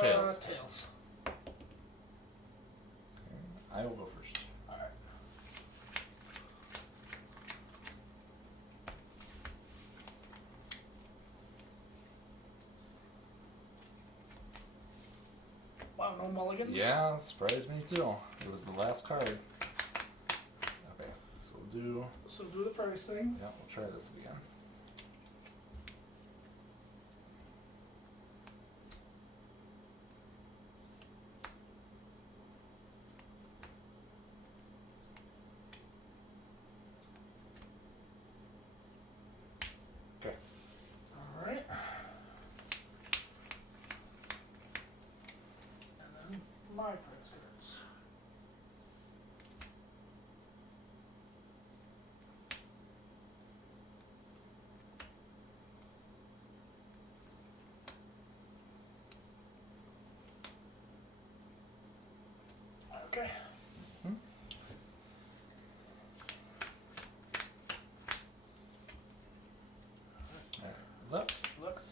Tails? Tails. Okay. I will go first. Alright. Wow, no mulligans? Yeah, surprised me too. It was the last card. Okay, so we'll do. So do the price thing. Yeah, we'll try this again. Okay. Alright. And then my price cards. Okay. Hmm? Alright, look. Look.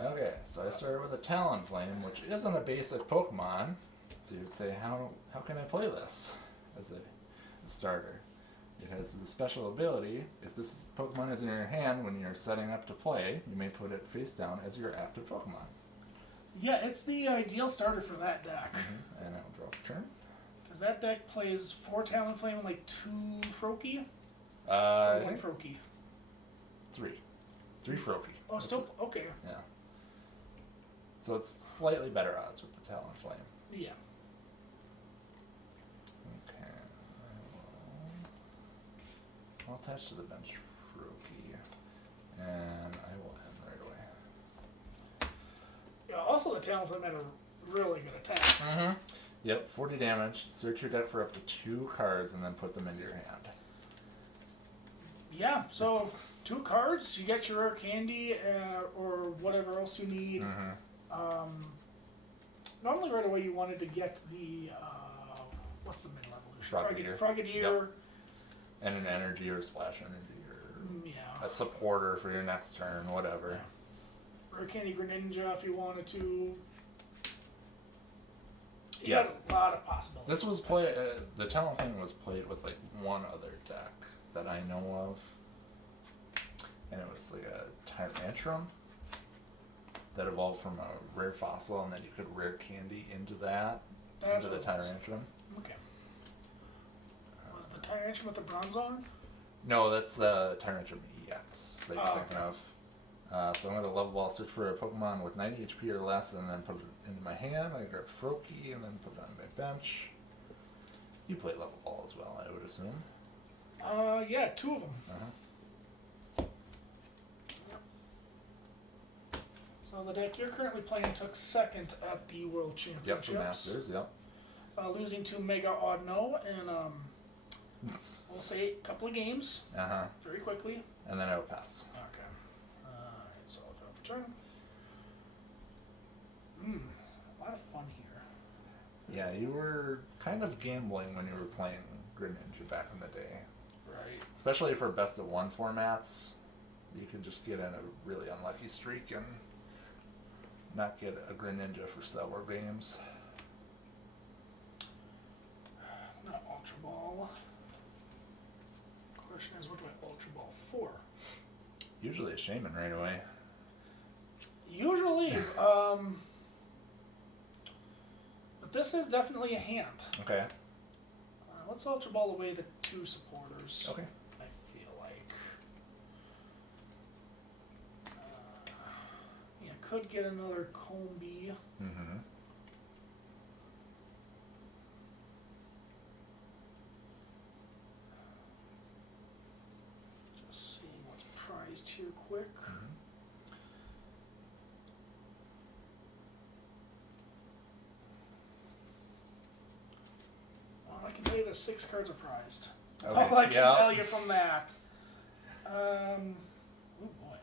Okay, so I started with a Talonflame, which isn't a basic Pokemon. So you'd say, how can I play this as a starter? It has the special ability, if this Pokemon is in your hand when you're setting up to play, you may put it face down as your active Pokemon. Yeah, it's the ideal starter for that deck. And I will draw a turn. Because that deck plays 4 Talonflame and like 2 Froakie. I Or 1 think Froakie. 3. 3 Froakie. Oh, That's still? it. Okay. Yeah. So it's slightly better odds with the Talonflame. Yeah. Okay. I'll attach to the bench Froakie. And I will end right away. Yeah, also the Talonflame had a really good attack. Mm-hmm. Yep, 40 damage. Search your deck for up to 2 cards and then put them into your hand. Yeah, so 2 cards, you get your rare candy or whatever else you need. Mm-hmm. Normally right away you wanted to get the, what's the middle evolution? Frogadier. Yep. And an energy or splash energy or Yeah. a supporter for your next turn, whatever. Rare candy Greninja if you wanted to. You Yeah. got a lot of possibilities. This was the Talonflame was played with like one other deck that I know of. And it was like a Tyrantrum that evolved from a rare fossil, and then you could rare candy into that, That's into the what it was. Tyrantrum. Okay. Was the Tyrantrum with the bronze on? No, that's Tyrantrum EX that you're Oh, thinking okay. of. So I'm going to level ball, search for a Pokemon with 90 HP or less, and then put it into my hand. I grab Froakie, and then put it on my bench. You play level ball as well, I would assume. Yeah, 2 of them. Uh-huh. So the deck you're currently playing took second at the World Yep, Championships. for Masters, yep. Losing to Mega Oddno and we'll say a couple of games Uh-huh. very quickly. And then I will pass. Okay. Alright, so I'll drop a turn. A lot of fun here. Yeah, you were kind of gambling when you were playing Greninja back in the day. Right. Especially for best of 1 formats. You could just get in a really unlucky streak and not get a Greninja for several games. Not Ultra Ball. Question is, what do I Ultra Ball for? Usually a Shaman right away. Usually, but this is definitely a hand. Okay. Let's Ultra Ball away the 2 supporters. Okay. I feel like. Yeah, could get another Combi. Mm-hmm. Just seeing what's prized here quick. Mm-hmm. Well, I can tell you that 6 cards are prized. That's Okay, all I can yeah. tell you from that. Oh boy.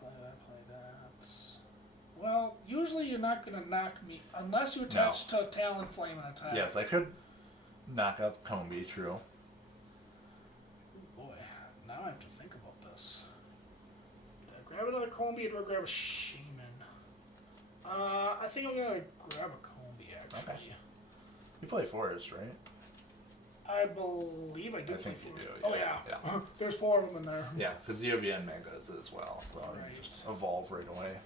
Play that. Well, usually you're not going to knock me unless you attach to Talonflame and attack. Yes, I could knock out Combi, true. Oh boy. Now I have to think about this. Do I grab another Combi or do I grab a Shaman? think I'm gonna grab a Combi actually. Okay. You play Forest, right? I believe I do. I play think you Forest. do, Oh yeah, yeah. yeah. There's 4 of them in there. Yeah, because you have Yanmegas as well, so you Right. just evolve right away.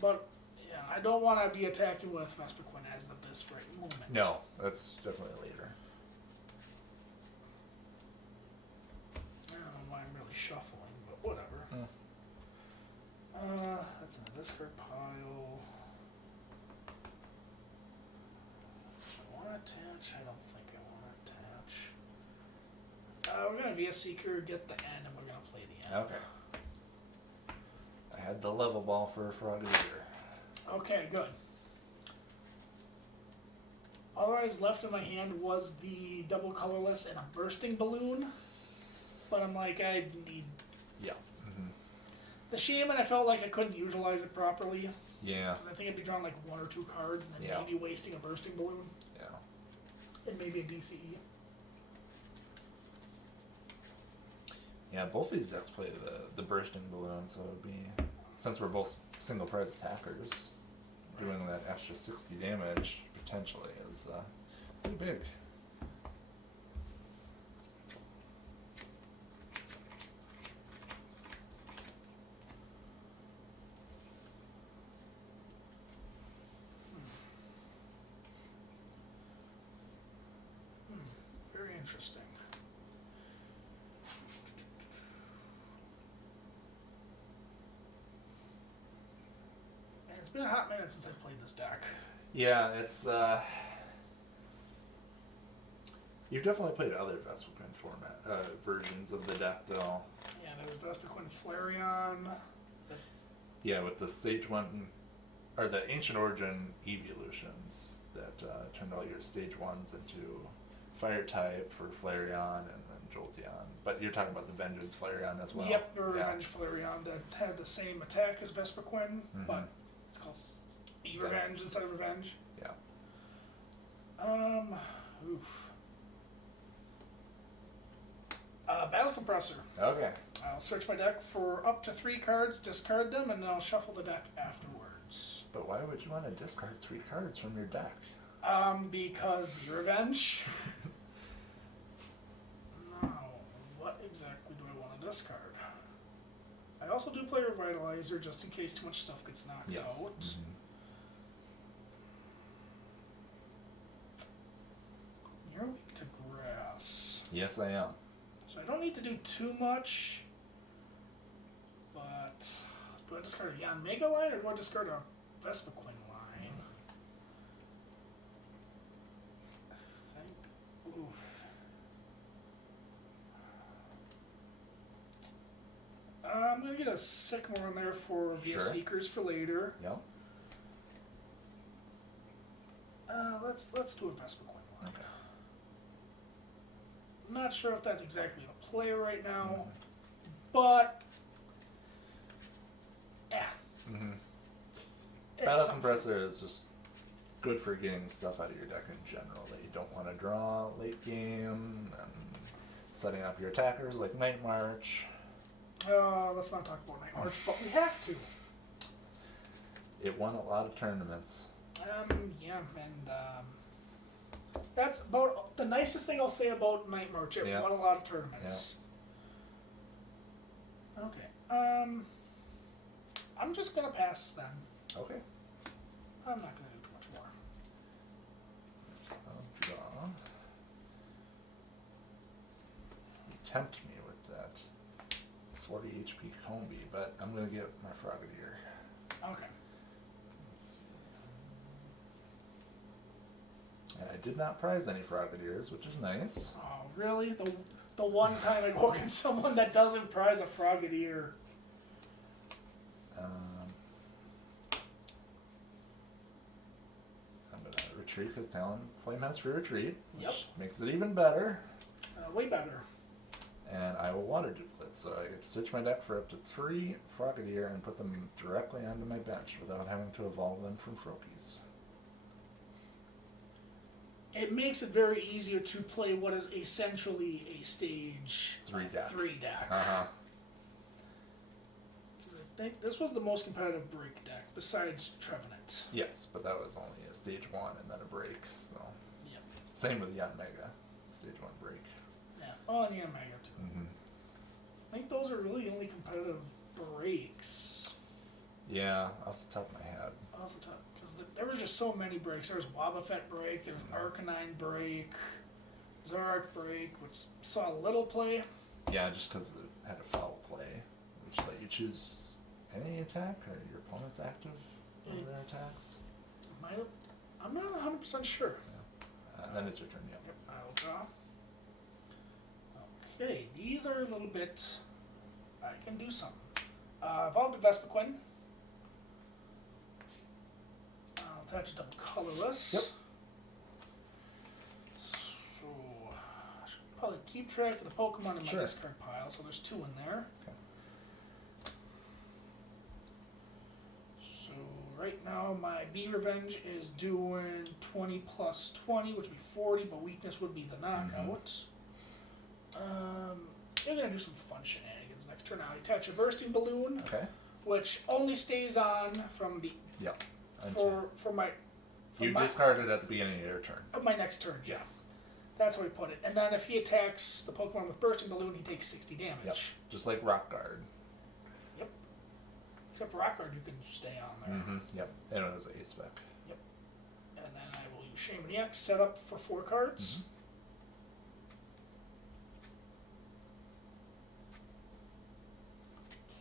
But yeah, I don't want to be attacking with Vespiquen as of this right moment. No, that's definitely later. I don't know why I'm really shuffling, but whatever. That's in the discard pile. I want to attach. I don't think I want to attach. We're gonna VS Seeker, get the end, and we're gonna play the end. Okay. I had the level ball for Frogadier. Okay, good. Otherwise, left in my hand was the double colorless and a bursting balloon. But I'm like, I need Yeah. Mm-hmm. the Shaman. I felt like I couldn't utilize it properly Yeah. because I think I'd be drawing like 1 or 2 cards and then Yeah. maybe wasting a bursting balloon Yeah. and maybe a DCE. Yeah, both these decks play the bursting balloon, so it would be, since we're both single prize attackers, doing that extra 60 damage potentially is pretty big. Very interesting. Man, it's been a hot minute since I played this deck. Yeah, it's you've definitely played other Vespiquen format versions of the deck though. Yeah, there was Vespiquen Flareon. Yeah, with the stage 1 or the Ancient Origin evolutions that turned all your stage 1s into Fire type for Flareon and then Jolteon. But you're talking about the Vengeance Flareon as well. Yep, the Yeah. Revenge Flareon that had the same attack as Vespiquen, but it's called E-Revenge instead of Revenge. Yeah. Oof. Battle Compressor. Okay. I'll search my deck for up to 3 cards, discard them, and then I'll shuffle the deck afterwards. But why would you want to discard 3 cards from your deck? Because the Revenge. Now, what exactly do I want to discard? I also do play Revitalizer just in case too much stuff gets knocked Yes. out. Mhm. You're weak to grass. Yes, I am. So I don't need to do too much. But do I discard a Yanmega line or do I discard a Vespiquen line? I think. Oof. I'm gonna get a Sycamore in there for VS Sure. Seekers for later. Yep. Let's do a Vespiquen line. Okay. I'm not sure if that's exactly a play right now, but yeah. Mm-hmm. It's Battle something. Compressor is just good for getting stuff out of your deck in general that you don't want to draw late game and setting up your attackers like Night March. Let's not talk about Night March, but we have to. It won a lot of tournaments. Yeah, and that's about the nicest thing I'll say about Night March. It Yeah. won a lot of tournaments. Okay. I'm just gonna pass then. Okay. I'm not gonna do too much more. I'll draw. You tempt me with that 40 HP Combi, but I'm gonna get my Frogadier. Okay. Let's see. And I did not prize any Frogadiers, which is nice. Oh, really? The one time I go against someone that doesn't prize a Frogadier. I'm gonna retreat because Talonflame has free retreat, which Yep. makes it even better. Way better. And I will water duplicate, so I get to switch my deck for up to 3 Frogadier and put them directly onto my bench without having to evolve them from Froakies. It makes it very easier to play what is essentially a stage 3 deck. 3 deck. Uh-huh. 'Cause think this was the most competitive break deck besides Trevenant. Yes, but that was only a stage 1 and then a break. So Yep. same with Yanmega, stage 1 break. Yeah. Oh, and Yanmega too. Mm-hmm. I think those are really the only competitive breaks Yeah, off the top of my head. off the top, because there was just so many breaks. There was Wobbuffet break, there was Arcanine break, Zoroark break, which saw little play. Yeah, just because it had a foul play, which let you choose any attack or your opponent's active on their attacks. Might have, I'm not 100% sure. Then it's your turn, yeah. Yep, I'll draw. Okay, these are a little bit. I can do something. Evolve to Vespiquen. I'll attach a double colorless. Yep. So, I should probably keep track of the Pokemon in my Sure. discard pile, so there's 2 in there. Okay. So, right now my B Revenge is doing 20 plus 20, which would be 40, but weakness would be the knockout. You're going to do some fun shenanigans next turn. I'll attach a Bursting Balloon, Okay. which only stays on from the Yep. for my You my, discard it at the beginning of your turn. of my next turn. Yeah. Yes. That's how we put it. And then if he attacks the Pokemon with Bursting Balloon, he takes 60 damage. Yep. Just like Rock Guard. Yep. Except for Rock Guard, you can stay on there. Mm-hmm. Yep. And it was a spec. Yep. And then I will use Shaman EX, set up for 4 cards. Mm-hmm.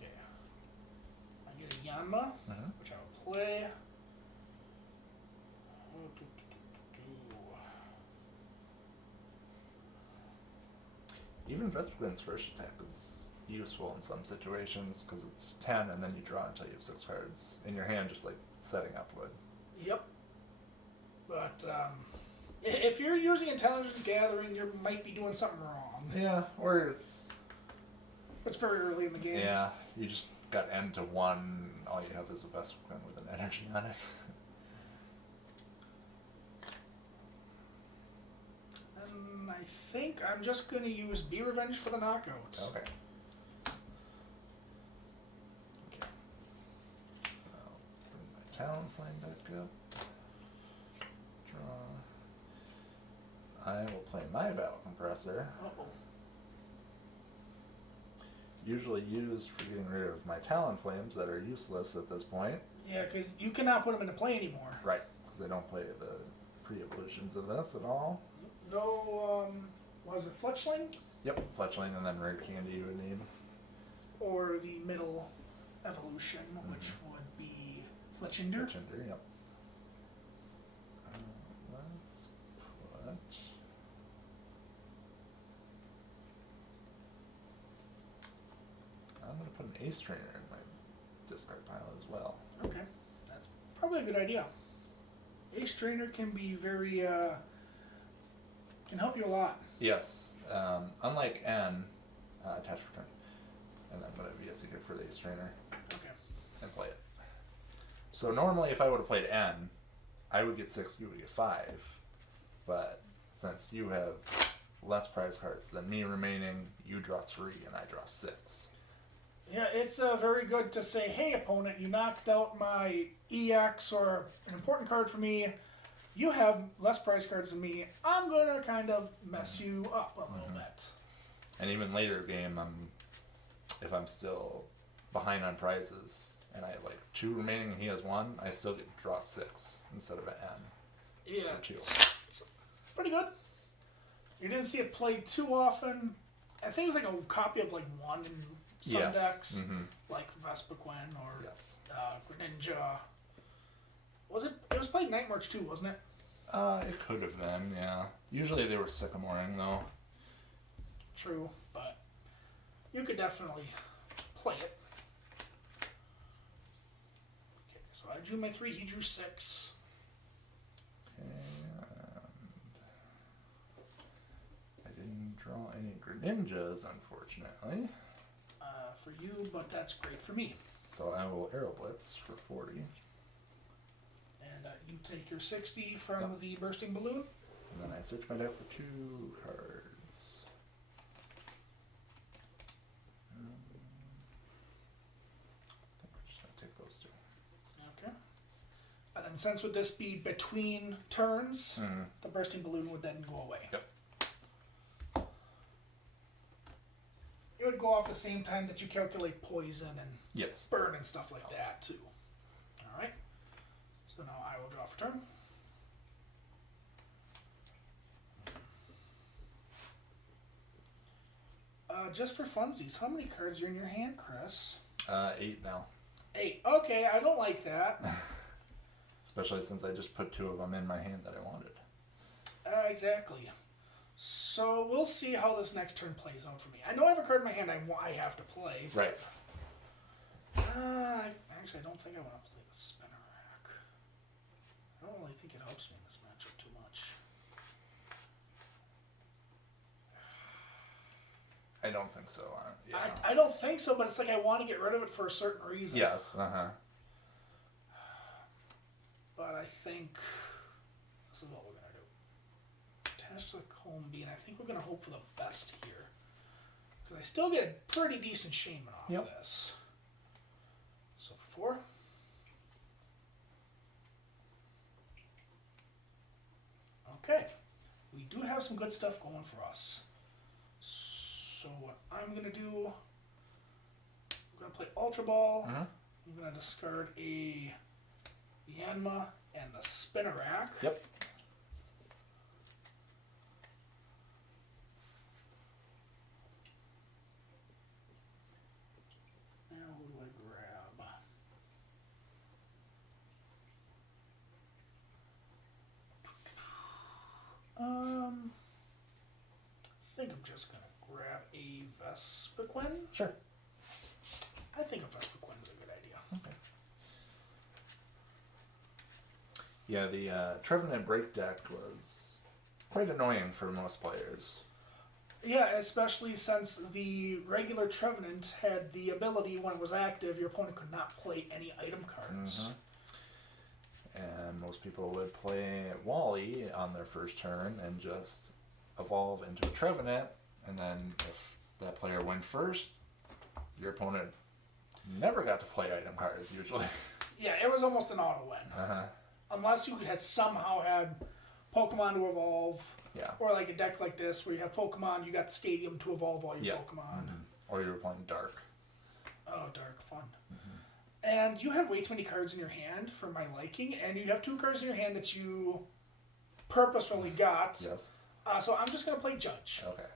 Okay. I get a Yanma, Mm-hmm. which I will play. Even Vespiquen's first attack is useful in some situations because it's 10 and then you draw until you have 6 cards in your hand, just like setting up would. Yep. But if you're using Intelligent Gathering, you might be doing something wrong. Yeah, or it's. It's very early in the game. Yeah, you just got N to 1, all you have is a Vespiquen with an energy on it. And I think I'm just going to use B Revenge for the knockout. Okay. Okay. I'll bring my Talonflame back up. Draw. I will play my Battle Compressor. Uh-oh. Usually used for getting rid of my Talonflames that are useless at this point. Yeah, because you cannot put them into play anymore. Right, because they don't play the pre-evolutions of this at all. No, was it Fletchling? Yep, Fletchling and then Rare Candy you would need. Or the middle evolution, which would be Fletchinder. Fletchinder, yep. Let's put... I'm going to put an Ace Trainer in my discard pile as well. Okay, that's probably a good idea. Ace Trainer can be very, can help you a lot. Yes, unlike N, attach return. And I'm going to be a secret for the Ace Trainer Okay. and play it. So normally if I would have played N, I would get 6, you would get 5. But since you have less prize cards than me remaining, you draw 3 and I draw 6. Yeah, it's very good to say, hey opponent, you knocked out my EX or an important card for me. You have less prize cards than me. I'm going to kind of mess you up a little bit. And even later game, if I'm still behind on prizes and I have like 2 remaining and he has 1, I still get to draw 6 instead of an N. Yeah, So 2. it's pretty good. You didn't see it played too often. I think it was like a copy of like 1 in some Yes. decks, Mm-hmm. like Vespiquen or Yes. Greninja. Was it? It was played Night March too, wasn't it? It could have been, yeah. Usually they were Sycamoring though. True, but you could definitely play it. Okay, so I drew my 3, he drew 6. And I didn't draw any Greninjas, unfortunately. For you, but that's great for me. So I will Arrow Blitz for 40. And you take your 60 from Yep. the Bursting Balloon. And then I search my deck for 2 cards. I think And since with this be between turns, Mm-hmm. the bursting balloon would then go away. Yep. It would go off the same time that you calculate poison and Yes. burn and stuff like that too. Alright. So now I will draw for turn. Just for funsies, how many cards are in your hand, Chris? 8 now. 8. Okay, I don't like that. Especially since I just put 2 of them in my hand that I wanted. Exactly. So we'll see how this next turn plays out for me. I know I have a card in my hand I have to play. Right. Actually, I don't think I want to play the spinner rack. I don't really think it helps me in this matchup too much. I don't think so. Yeah. I don't think so, but it's like I want to get rid of it for a certain reason. Yes. Uh-huh. But I think this is what we're going to do. Attach to the Combi, and I think we're going to hope for the best here. Because I still get a pretty decent shaman off this. So 4. Okay. We do have some good stuff going for us. So what I'm going to do, we're going to play Ultra Ball. Mm-hmm. I'm going to discard a Yanma and the spinner rack. Yep. Now what do I grab? I think I'm just going to grab a Vespiquen. Sure. I think a Vespiquen is a good idea. Okay. Yeah, the Trevenant Break deck was quite annoying for most players. Yeah, especially since the regular Trevenant had the ability when it was active, your opponent could not play any item cards. Mm-hmm. And most people would play Wally on their first turn and just evolve into a Trevenant, and then if that player went first, your opponent never got to play item cards usually. Yeah, it was almost an auto win. Uh-huh. Unless you had somehow had Pokemon to evolve, Yeah. or like a deck like this where you have Pokemon, you got the stadium to evolve all your Pokemon. Mm-hmm. Or you were playing Dark. Oh, dark fun. And you have way too many cards in your hand for my liking, and you have 2 cards in your hand that you purposefully got. Yes. So I'm just going to play Judge. Okay.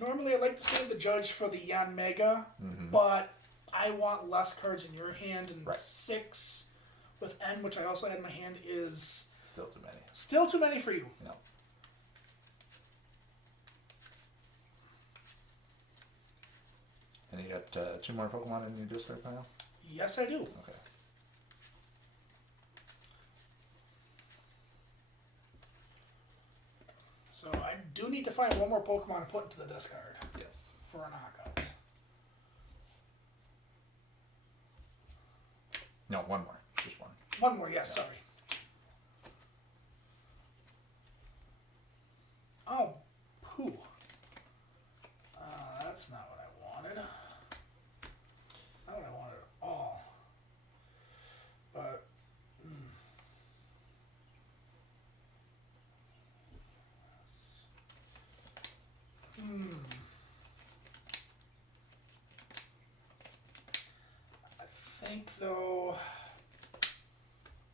Normally I'd like to save the Judge for the Yanmega, but I want less cards in your hand, and 6 with N, which I also had in my hand, is Still too many. still too many for you. No. And you got 2 more Pokemon in your discard pile? Yes, I do. Okay. So I do need to find one more Pokemon to put into the discard Yes. for a knockout. No, 1 more. Just 1. One more, yes, Yeah. sorry. Oh, poo. That's not what I wanted. It's not what I wanted at all. But, I think, though,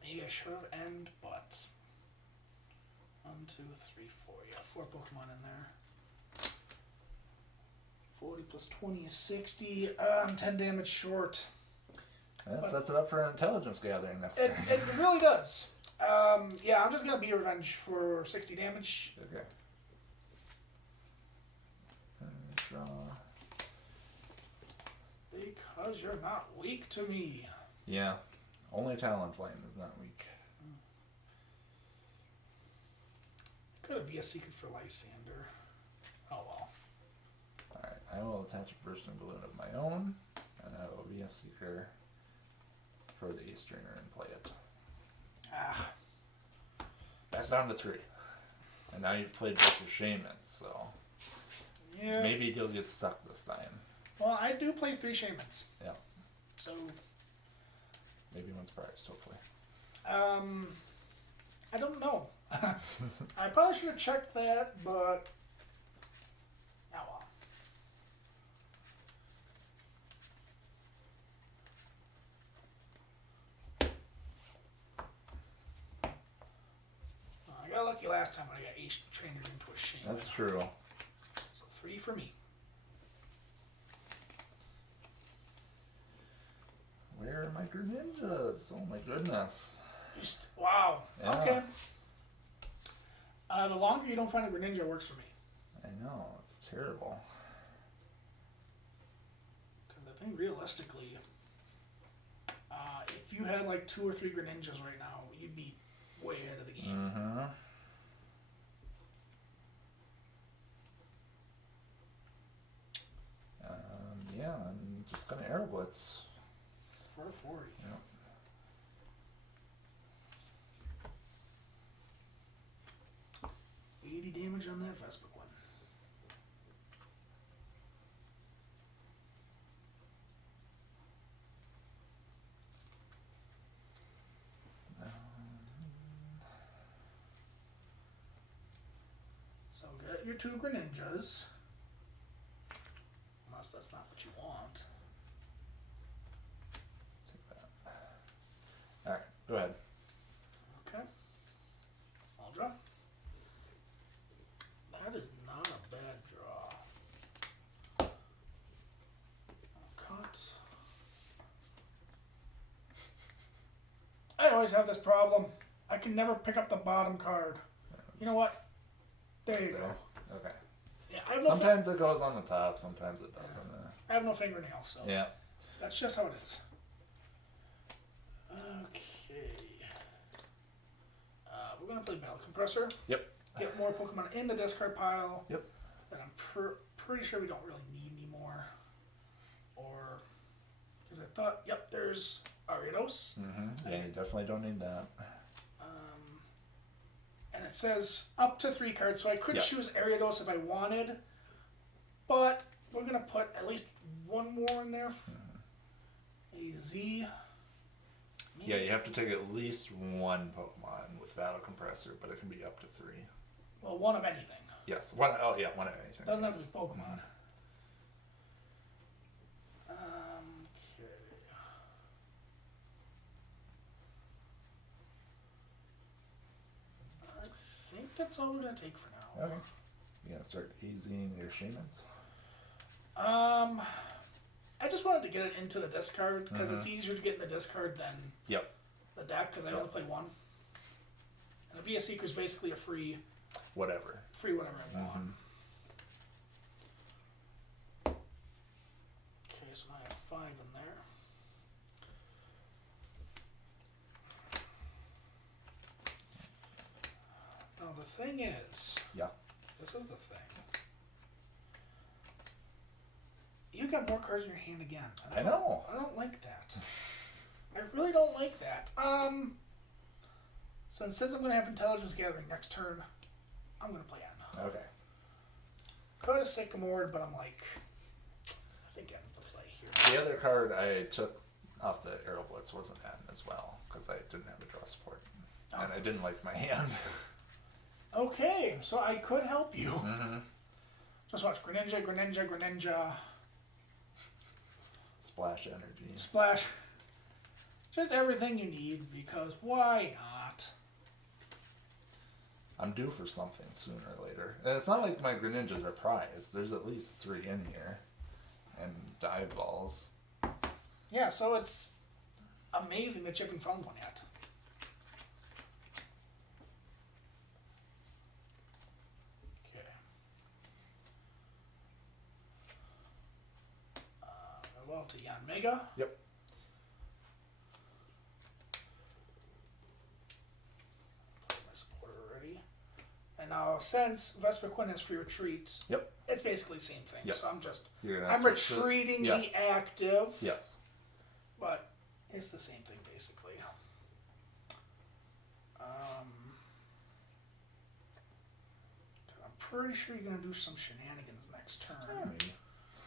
maybe I should have ended, but 1, 2, 3, 4. Yeah, 4 Pokemon in there. 40 plus 20 is 60. I'm 10 damage short. That sets it up for an intelligence gathering next It, turn. it really does. Yeah, I'm just going to be revenge for 60 damage. Okay. Draw. Because you're not weak to me. Yeah. Only Talonflame is not weak. Could have be a secret for Lysander. Oh well. Alright, I will attach a bursting balloon of my own, and I will be a seeker for the Easterner and play it. Ah. Back down to 3. And now you've played both your Shamans, so Yeah. maybe he'll get stuck this time. Well, I do play 3 Shamans. Yeah. So Maybe one surprised, hopefully. I don't know. I probably should have checked that, but oh well. I got lucky last time when I got Ace trained into a Shane. That's true. So 3 for me. Where are my Greninjas? Oh my goodness. Wow. Yeah. Okay. The longer you don't find a Greninja works for me. I know, it's terrible. Because I think realistically, if you had like 2 or 3 Greninjas right now, you'd be way ahead of the game. Mm-hmm. Yeah, I'm just gonna Air Blitz. For 40. Yep. Damage on that Vespiquen. So get your 2 Greninjas. Unless that's not what you want. Take that. Alright, go ahead. Okay. I'll draw. That is not a bad draw. I'll cut. I always have this problem. I can never pick up the bottom card. You know what? There you go. Okay. Yeah, I have no Sometimes it goes on the top, sometimes it doesn't. I have no fingernails, so Yeah. that's just how it is. Okay. We're gonna play Battle Compressor. Yep. Get more Pokemon in the discard pile. Yep. That I'm pretty sure we don't really need anymore. Or because I thought, yep, there's Ariados. Mm-hmm. Yeah, you definitely don't need that. And it says up to 3 cards, so I could Yes. choose Ariados if I wanted, but we're gonna put at least 1 more in there. A Z. Maybe. Yeah, you have to take at least 1 Pokemon with Battle Compressor, but it can be up to 3. Well, 1 of anything. Yes. One. Oh, yeah, 1 of anything. Doesn't have yes. to be Pokemon. Okay. I think that's all we're gonna take for now. Okay. You gonna start easing your Shamans? I just wanted to get it into the discard because it's easier to get in the discard than Yep. the deck because I only play 1. And a VS Seeker is basically a free Whatever. whatever I want. Okay, so now I have 5 in there. Now the thing is, Yeah. this is the thing. You got more cards in your hand again. I know. I don't like that. I really don't like that. So since I'm going to have Intelligence Gathering next turn, I'm going to play N. Okay. Could have Sycamore, but I'm like, I think N's the play here. The other card I took off the Aero Blitz was an N as well, because I didn't have a draw support. And I didn't like my hand. Okay, so I could help you. Mm-hmm. Just watch Greninja, Greninja, Greninja. Splash energy. Splash. Just everything you need, because why not? I'm due for something sooner or later. And it's not like my Greninjas are prized. There's at least 3 in here. And dive balls. Yeah, so it's amazing that you haven't found one yet. Okay. Go out to Yanmega. Yep. Play my supporter already. And now, since Vespiquen has free retreats, Yep. it's basically the same thing. Yes. So I'm just, You're gonna I'm switch to- retreating Yes. the active. Yes. But it's the same thing basically. I'm pretty sure you're gonna do some shenanigans next turn. Yeah, maybe.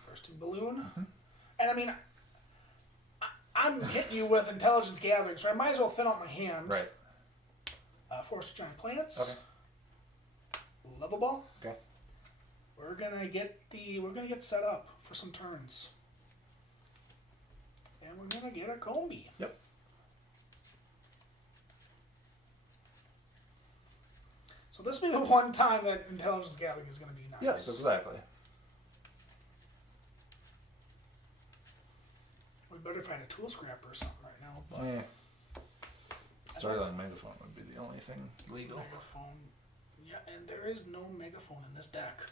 Bursting balloon, and I mean, I'm hitting you with intelligence gathering, so I might as well thin out my hand. Right. Force giant plants. Okay. Level ball. Okay. We're gonna get set up for some turns. And we're gonna get a Combi. Yep. So this will be the one time that intelligence gathering is gonna be nice. Yes, exactly. We'd better find a tool scrapper or something right now. But Starlight Megaphone would be the only thing legal. Megaphone. Yeah, and there is no megaphone in this deck.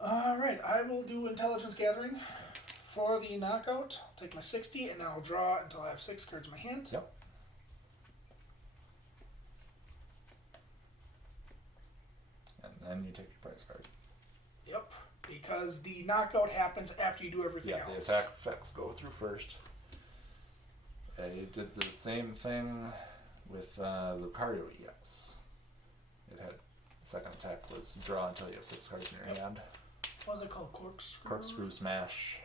Alright, I will do intelligence gathering for the knockout. I'll take my 60 and then I'll draw until I have 6 cards in my hand. Yep. And then you take your prize card. Yep, because the knockout happens after you do everything Yeah, else. the attack effects go through first. I did the same thing with Lucario EX. It had second attack was draw until you have 6 cards in your hand. What was it called? Corkscrew? Corkscrew Smash.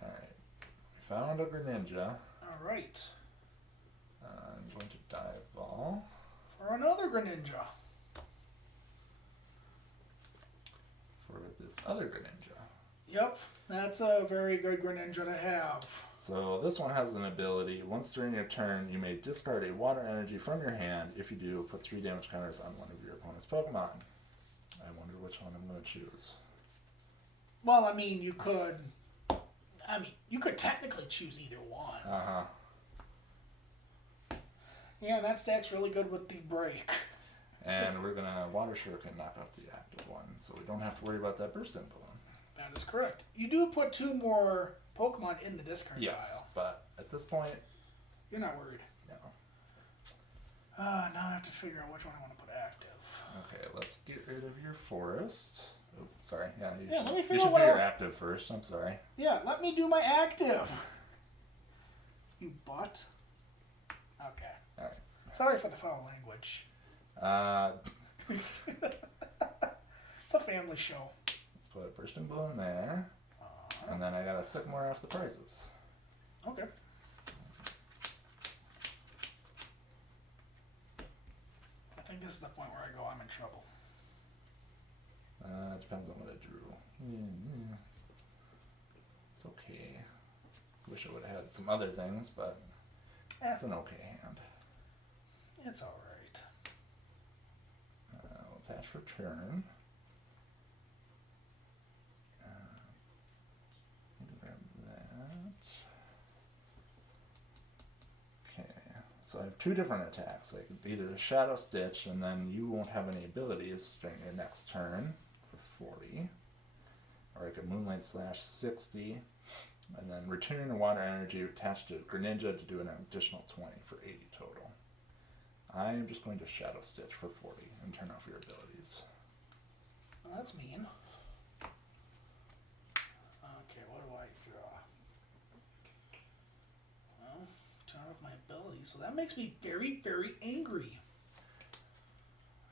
Alright. We found a Greninja. Alright. I'm going to dive ball. For another Greninja. For this other Greninja. Yep, that's a very good Greninja to have. So this one has an ability. Once during your turn, you may discard a water energy from your hand. If you do, put 3 damage counters on one of your opponent's Pokemon. I wonder which one I'm going to choose. Well, I mean, you could technically choose either one. Uh-huh. Yeah, that stack's really good with the break. And we're going to Water Shuriken knock out the active one, so we don't have to worry about that bursting balloon. That is correct. You do put 2 more Pokemon in the discard pile. But at this point, you're not worried. no. Now I have to figure out which one I want to put active. Okay, let's get rid of your forest. Oh, sorry. Yeah, let me you figure should out what do your active first. I'm sorry. Yeah, let me do my active. You butt. Okay. All right. Sorry for the foul language. It's a family show. Let's put a bursting balloon there. And then I got to Sycamore off the prizes. Okay. I think this is the point where I go, I'm in trouble. Depends on what I drew. It's okay. Wish I would have had some other things, but it's an okay hand. It's alright. We'll attach for turn. Grab that. Okay, so I have 2 different attacks. I could either Shadow Stitch, and then you won't have any abilities during your next turn for 40. Or I could Moonlight Slash 60, and then return a water energy attached to Greninja to do an additional 20 for 80 total. I am just going to Shadow Stitch for 40 and turn off your abilities. Well, that's mean. Okay, what do I draw? Well, turn off my abilities. So that makes me very, very angry.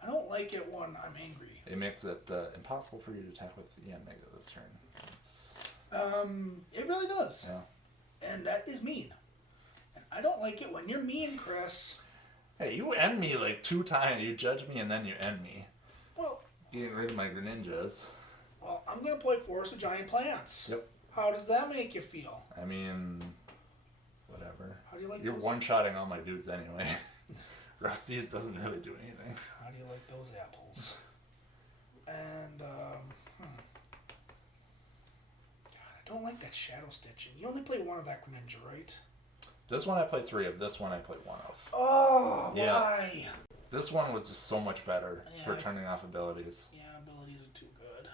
I don't like it when I'm angry. It makes it impossible for you to attack with Yanmega this turn. It really does. Yeah. And that is mean. And I don't like it when you're mean, Chris. Hey, you end me like 2 times. You judge me and then you end me. Well, Getting rid of my Greninjas. Well, I'm going to play Forest of Giant Plants. Yep. How does that make you feel? I mean, whatever. How do you like You're those? one-shotting all my dudes anyway. Rusty's doesn't really do anything. How do you like those apples? And, God, I don't like that Shadow Stitching. You only play one of that Greninja, right? This one I play 3 of. This one I play 1 of. Oh, Yeah. why? This one was just so much better Yeah, for turning off abilities. Yeah, abilities are too good.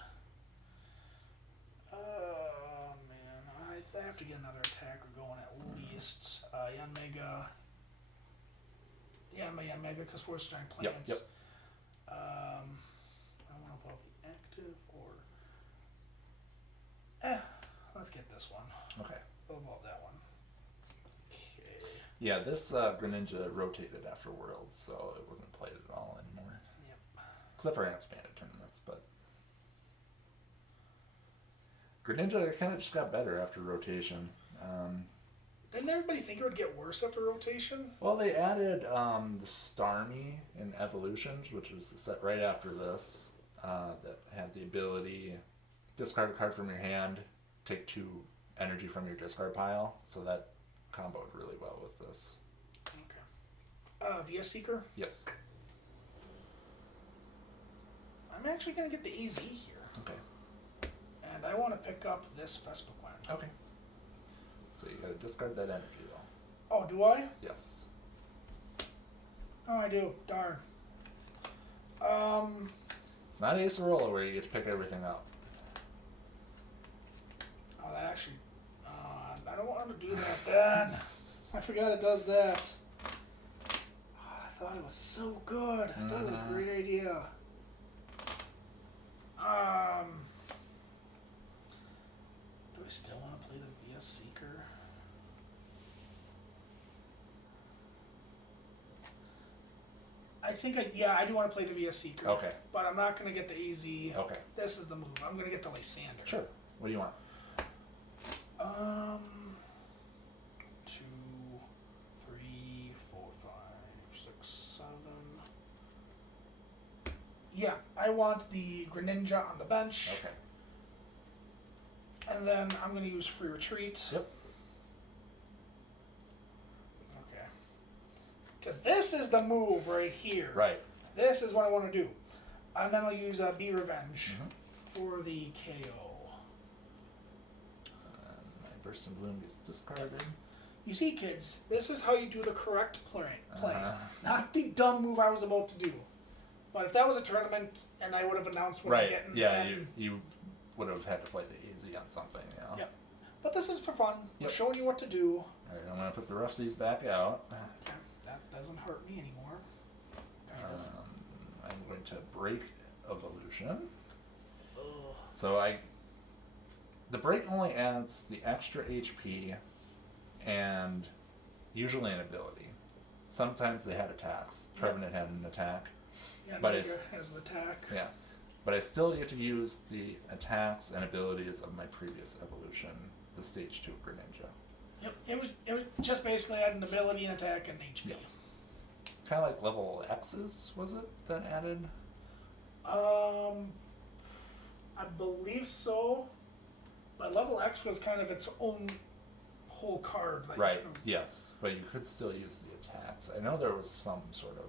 Oh, man. I have to get another attacker going at least. Yanmega. Yeah, my Yanmega, because Force Giant Plants. Yep. I don't know if I'll be active or... let's get this one. Okay. What about that one? Okay. Yeah, this Greninja rotated after Worlds, so it wasn't played at all anymore. Yep. Except for in expanded tournaments, but... Greninja kind of just got better after rotation. Didn't everybody think it would get worse after rotation? Well, they added the Starmie in Evolutions, which was the set right after this, that had the ability discard a card from your hand, take 2 energy from your discard pile. So that comboed really well with this. Okay. Via Seeker. Yes. I'm actually going to get the EZ here. Okay. And I want to pick up this Vespiquen. Okay. So you gotta discard that energy though. Oh, do I? Yes. Oh, I do. Darn. It's not Acerola where you get to pick everything up. Oh, that actually... I don't want to do that. I forgot it does that. Oh, I thought it was so good. I thought it was a great idea. Do I still want to play the Via Seeker? I think I do want to play the Via Seeker. Okay. But I'm not going to get the EZ. Okay. This is the move. I'm going to get the Lysander. Sure. What do you want? 2, 3, 4, 5, 6, 7. Yeah, I want the Greninja on the bench. Okay. And then I'm going to use Free Retreat. Yep. Okay. Because this is the move right here. Right. This is what I want to do. And then I'll use Be Revenge for the KO. My Burst and Bloom gets discarded. You see, kids, this is how you do the correct play. Uh-huh. Not the dumb move I was about to do. But if that was a tournament and I would have announced what I'm Right. getting, Yeah, then... you would have had to play the easy on something, you know? Yep. But this is for fun. We're Yep. showing you what to do. Alright, I'm gonna put the Roughies back out. Okay. That doesn't hurt me anymore. Kind of. I'm going to break Evolution. Ugh. So the break only adds the extra HP and usually an ability. Sometimes they had attacks. Trevenant had an attack. Yeah, But Mega it's- has the attack. Yeah. But I still get to use the attacks and abilities of my previous evolution, the stage 2 Greninja. Yep. It was just basically add an ability, an attack, and HP. Yeah. Kind of like level X's, was it, that added? I believe so. But level X was kind of its own whole card. Like, Right, yes. But you could still use the attacks. I know there was some sort of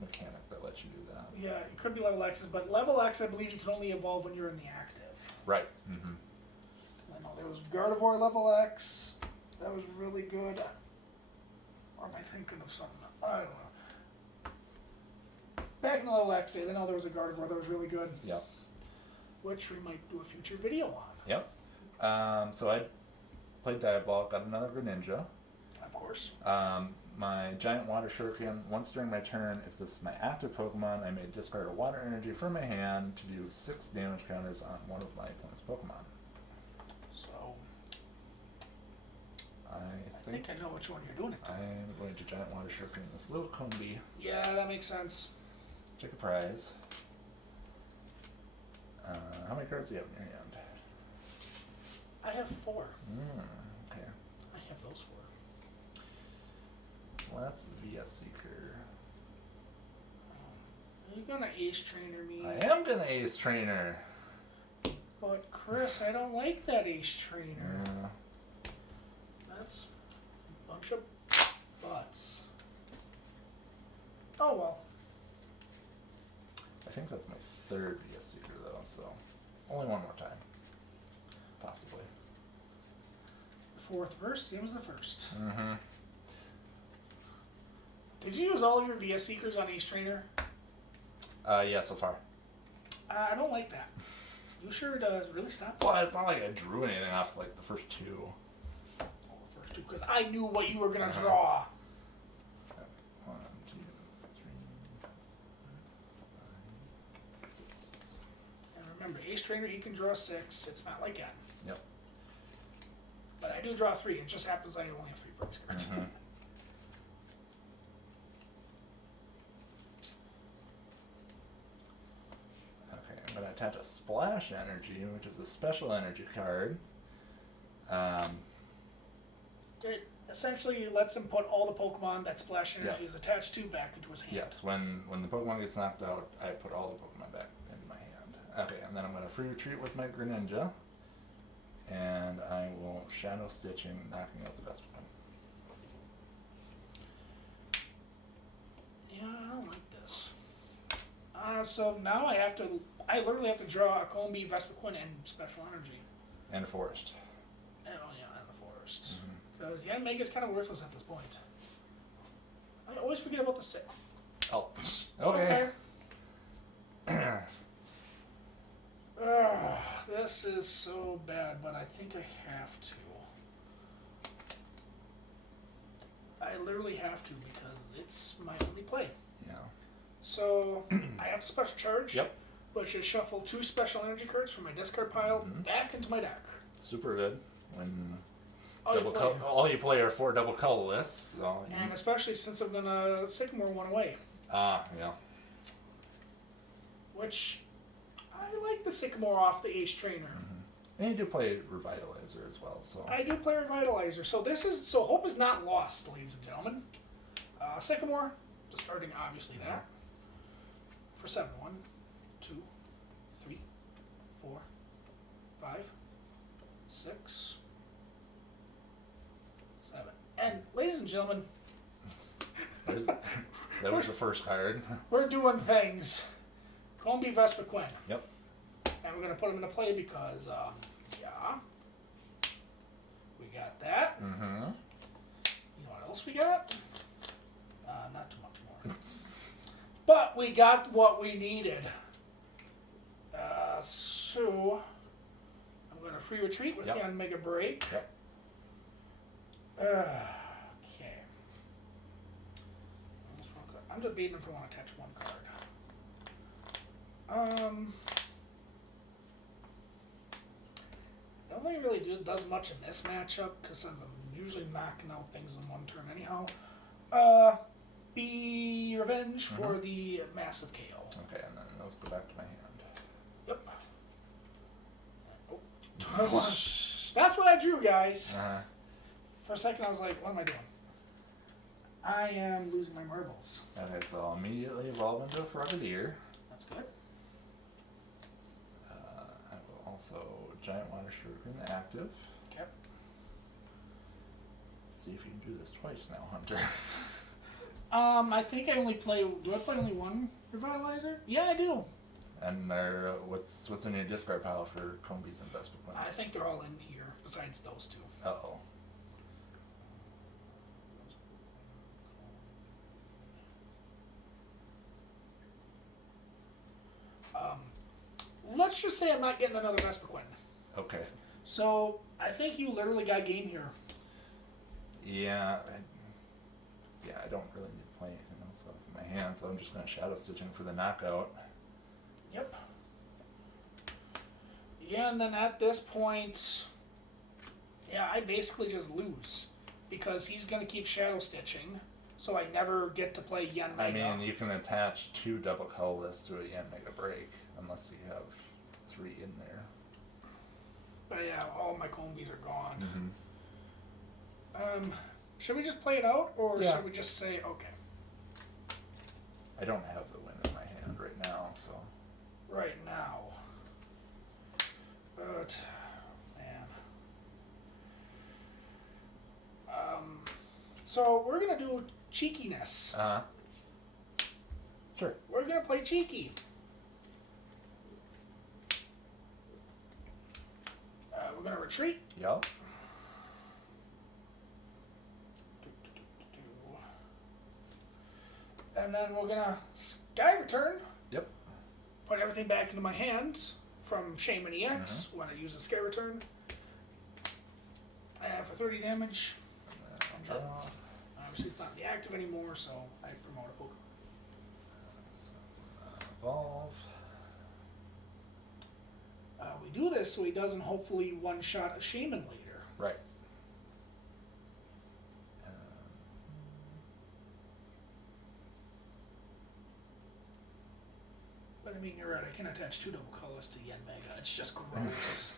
mechanic that let you do that. Yeah, it could be level X's, but level X, I believe you can only evolve when you're in the active. Right. Mm-hmm. I know there was Gardevoir level X. That was really good. Or am I thinking of something? I don't know. Back in the level X days, I know there was a Gardevoir that was really good. Yep. Which we might do a future video on. Yep. So I played Diabolic, got another Greninja. Of course. My Giant Water Shuriken, once during my turn, if this is my active Pokemon, I may discard a water energy from my hand to do 6 damage counters on one of my opponent's Pokemon. So, I I think I know which one you're doing it to. I'm going to Giant Water Shuriken this little Combi. Yeah, that makes sense. Take a prize. How many cards do you have in your hand? I have 4. Okay. I have those 4. Well, that's Via Seeker. Are you gonna Ace Trainer me? I am gonna Ace Trainer. But Chris, I don't like that Ace Trainer. Yeah. That's a bunch of butts. Oh well. I think that's my 3rd Via Seeker though, so only one more time. Possibly. The 4th verse, same as the 1st. Mm-hmm. Did you use all of your Via Seekers on Ace Trainer? Yeah, so far. I don't like that. You sure does really stop? Well, it's not like I drew anything off like the first 2. Oh, the first 2, because I knew what you were gonna Uh-huh. draw. 1, 2, 3, 4, 5, 6. And remember, Ace Trainer, he can draw 6. It's not like N. Yep. But I do draw 3. It just happens I only have 3 prize cards. Mhm. Okay, I'm gonna attach a Splash Energy, which is a special energy card. It essentially lets him put all the Pokemon that Splash Energy Yes. is attached to back into his hand. Yes, when the Pokemon gets knocked out, I put all the Pokemon back into my hand. Okay, and then I'm going to free retreat with my Greninja. And I will Shadow Stitching, knocking out the Vespiquen. Yeah, I don't like this. So now I literally have to draw a Combi, Vespiquen, and Special Energy. And a Forest. Oh yeah, and the Forest. Mm-hmm. Because Yanmega's kind of worthless at this point. I always forget about the 6th. Oh, okay. This is so bad, but I think I have to. I literally have to because it's my only play. Yeah. So I have to special charge. Yep. Which is shuffle 2 special energy cards from my discard pile back into my deck. Super good when All all you play are 4 double colorless. So And especially since I'm gonna Sycamore one away. yeah. Which I like the Sycamore off the Ace Trainer. And you do play Revitalizer as well, so. I do play Revitalizer, so hope is not lost, ladies and gentlemen. Sycamore, discarding obviously that. For 7, 1, 2, 3, 4, 5, 6, 7. And ladies and gentlemen, That was the first card. we're doing things. Combi Vespiquen. Yep. And we're gonna put them into play because, yeah, we got that. Mm-hmm. You know what else we got? Not too much more. But we got what we needed. So I'm going to free retreat with Yanmega BREAK. Yep. Okay. I'm just beating if I want to attach one card. I don't think it really does much in this matchup because since I'm usually knocking out things in one turn anyhow. Be revenge for the massive KO. Okay, and then those go back to my hand. Yep. Oh. That's what I drew, guys. For a second, I was like, what am I doing? I am losing my marbles. Okay, so I'll immediately evolve into a Frogadier. That's good. I will also Giant Water Shuriken active. Okay. See if you can do this twice now, Hunter. I think I only play. Do I play only one Revitalizer? Yeah, I do. And what's in your discard pile for Combies and Vespiquen? I think they're all in here, besides those two. Uh-oh. Let's just say I'm not getting another Vespiquen. Okay. So I think you literally got game here. Yeah. I don't really need to play anything else off of my hand, so I'm just going to Shadow Stitching for the knockout. Yep. Yeah, and then at this point, yeah, I basically just lose because he's going to keep Shadow Stitching, so I never get to play Yanmega. I mean, you can attach 2 double colorless to a Yanmega BREAK, unless you have 3 in there. But yeah, all my Combies are gone. Mm-hmm. Should we just play it out, or Yeah. should we just say, okay? I don't have the win in my hand right now, so. Right now. But, man. So we're going to do cheekiness. Sure. We're going to play cheeky. We're going to retreat. Yep. And then we're going to Sky Return. Yep. Put everything back into my hands from Shaman EX when I use the Sky Return. For 30 damage. Draw. Obviously, it's not the active anymore, so I promote a Pokemon. Evolve. We do this so he doesn't hopefully one-shot a Shaman later. Right. But in mean, you're right. I can attach 2 double colors to Yanmega. It's just gross.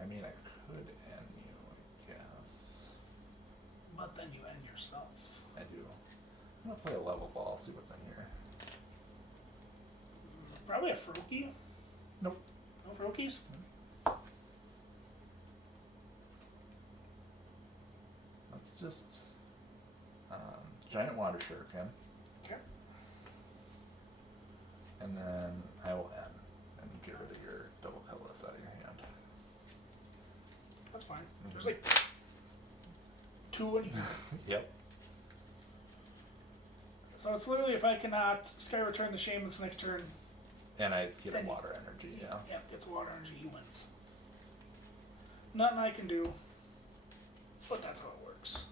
I mean, I could end you, I guess. But then you end yourself. I do. I'm gonna play a level ball, see what's in here. Probably a Froakie. Nope. No Froakies? Let's just giant water shuriken, Okay. and then I will end and get rid of your double colorless out of your hand. That's fine. Mhm. There's like 2 in here. Yep. So it's literally if I cannot Sky Return the Shaman's next turn, And I get a Then- water energy, yeah. gets water energy, he wins. Nothing I can do, but that's how it works.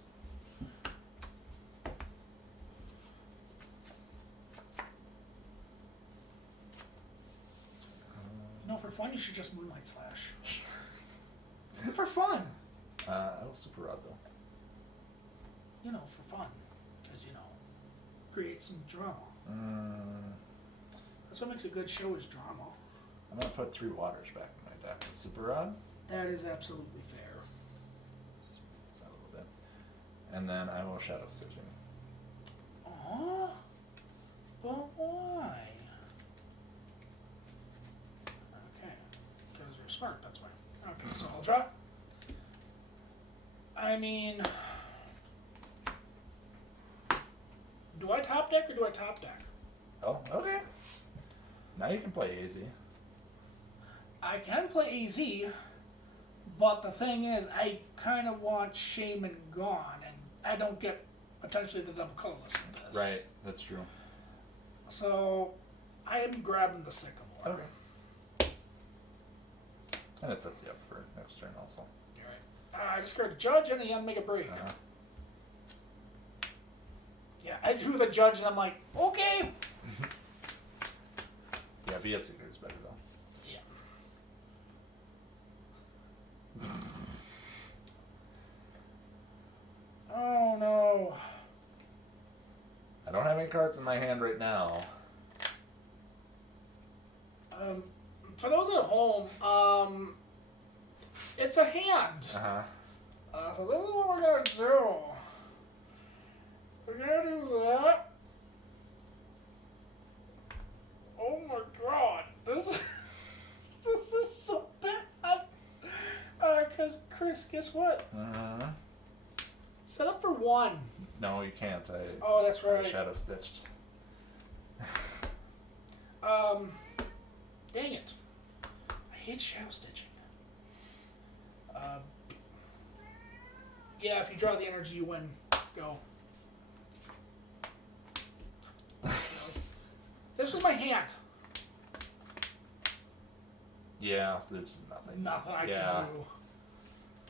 You know, for fun, you should just Moonlight Slash. For fun! I will super rod though. You know, for fun. Because, you know, create some drama. That's what makes a good show is drama. I'm gonna put 3 waters back in my deck with super rod. That is absolutely fair. It's out a little bit. And then I will shadow stitching. Aww. But why? Okay. Because you're smart, that's why. Okay, so I'll draw. I mean... Do I top deck or do I top deck? Oh, okay. Now you can play easy. I can play AZ, but the thing is, I kind of want Shaman gone, and I don't get potentially the double colorless with this. Right, that's true. So, I am grabbing the Sycamore. Okay. And it sets you up for next turn also. You're right. I discard Judge and a Yanmega BREAK. Uh-huh. Yeah, I drew the Judge, and I'm like, okay. Yeah, VS Seeker is better though. Yeah. Oh no. I don't have any cards in my hand right now. For those at home, it's a hand. Uh-huh. So this is what we're gonna do. We're gonna do that. Oh my god, this is so bad. Cause Chris, guess what? Uh-huh. Set up for 1. No, you can't. Oh, that's I right. shadow stitched. Dang it. I hate shadow stitching. Yeah, if you draw the energy, you win. Go. This was my hand. Yeah, there's nothing. Nothing I Yeah. can do.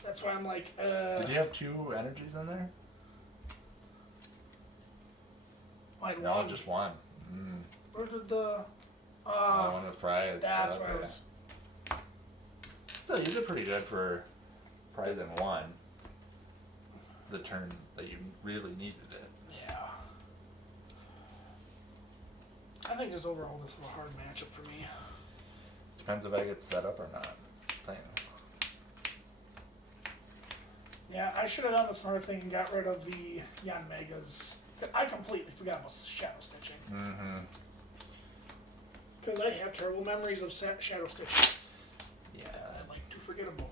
That's why I'm like, Did you have 2 energies in there? I had No, one. just 1. Where did the... One was prized. That's so what I okay. was... Still, you did pretty good for prizing 1. The turn that you really needed it. Yeah. I think just overall this is a hard matchup for me. Depends if I get set up or not. That's the thing. Yeah, I should have done the smart thing and got rid of the Yanmegas. I completely forgot about shadow stitching. Mm-hmm. Because I have terrible memories of shadow stitching. Yeah. I'd like to forget about.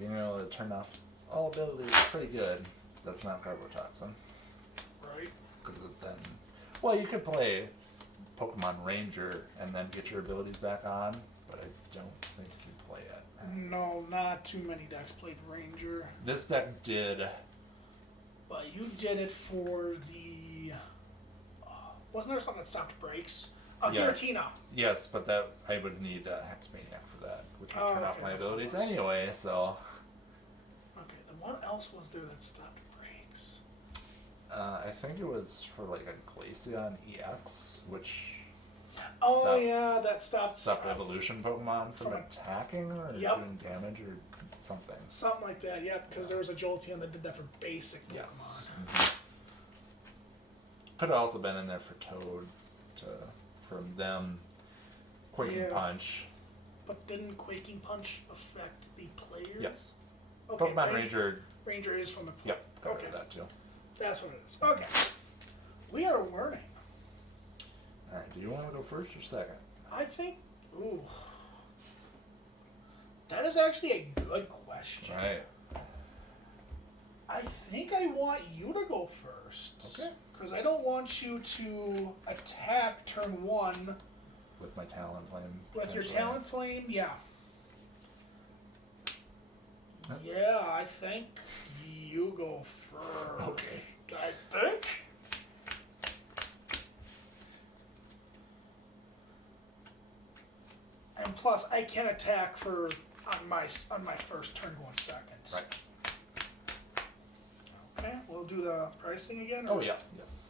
Being able to turn off all abilities is pretty good. That's not carbotoxin. Right? Because then... Well, you could play Pokemon Ranger and then get your abilities back on, but I don't think you'd play it. No, not too many decks played Ranger. This deck did... But you did it for the... wasn't there something that stopped breaks? Yes. Giratina. Yes, but that I would need Hex Maniac for that, which would Oh, turn off okay, my that's what it abilities was. anyway, so... Okay, then what else was there that stopped breaks? I think it was for like a Glaceon EX, which Oh Stop. yeah, that stops. Stop evolution Pokemon from From- attacking or Yep. doing damage or something. Something like that, yeah, because there was a Jolteon that did that for basic Pokemon. Yes. Could have also been in there for Toad, from them Quaking Yeah. Punch. But didn't Quaking Punch affect the player? Yes. Okay, Pokemon Ranger. Ranger is from the player. Yep. Covered Okay, that too. that's what it is. Okay. We are learning. All right. Do you want to go first or second? I think. Ooh. That is actually a good question. Right. I think I want you to go first. Okay. Because I don't want you to attack turn 1 With my Talonflame. with your potentially. Talonflame. Yeah. Huh? Yeah, I think you go first. Okay. I think. And plus, I can attack for on my first turn going second. Right. Okay, we'll do the pricing again. Oh yeah. Yes.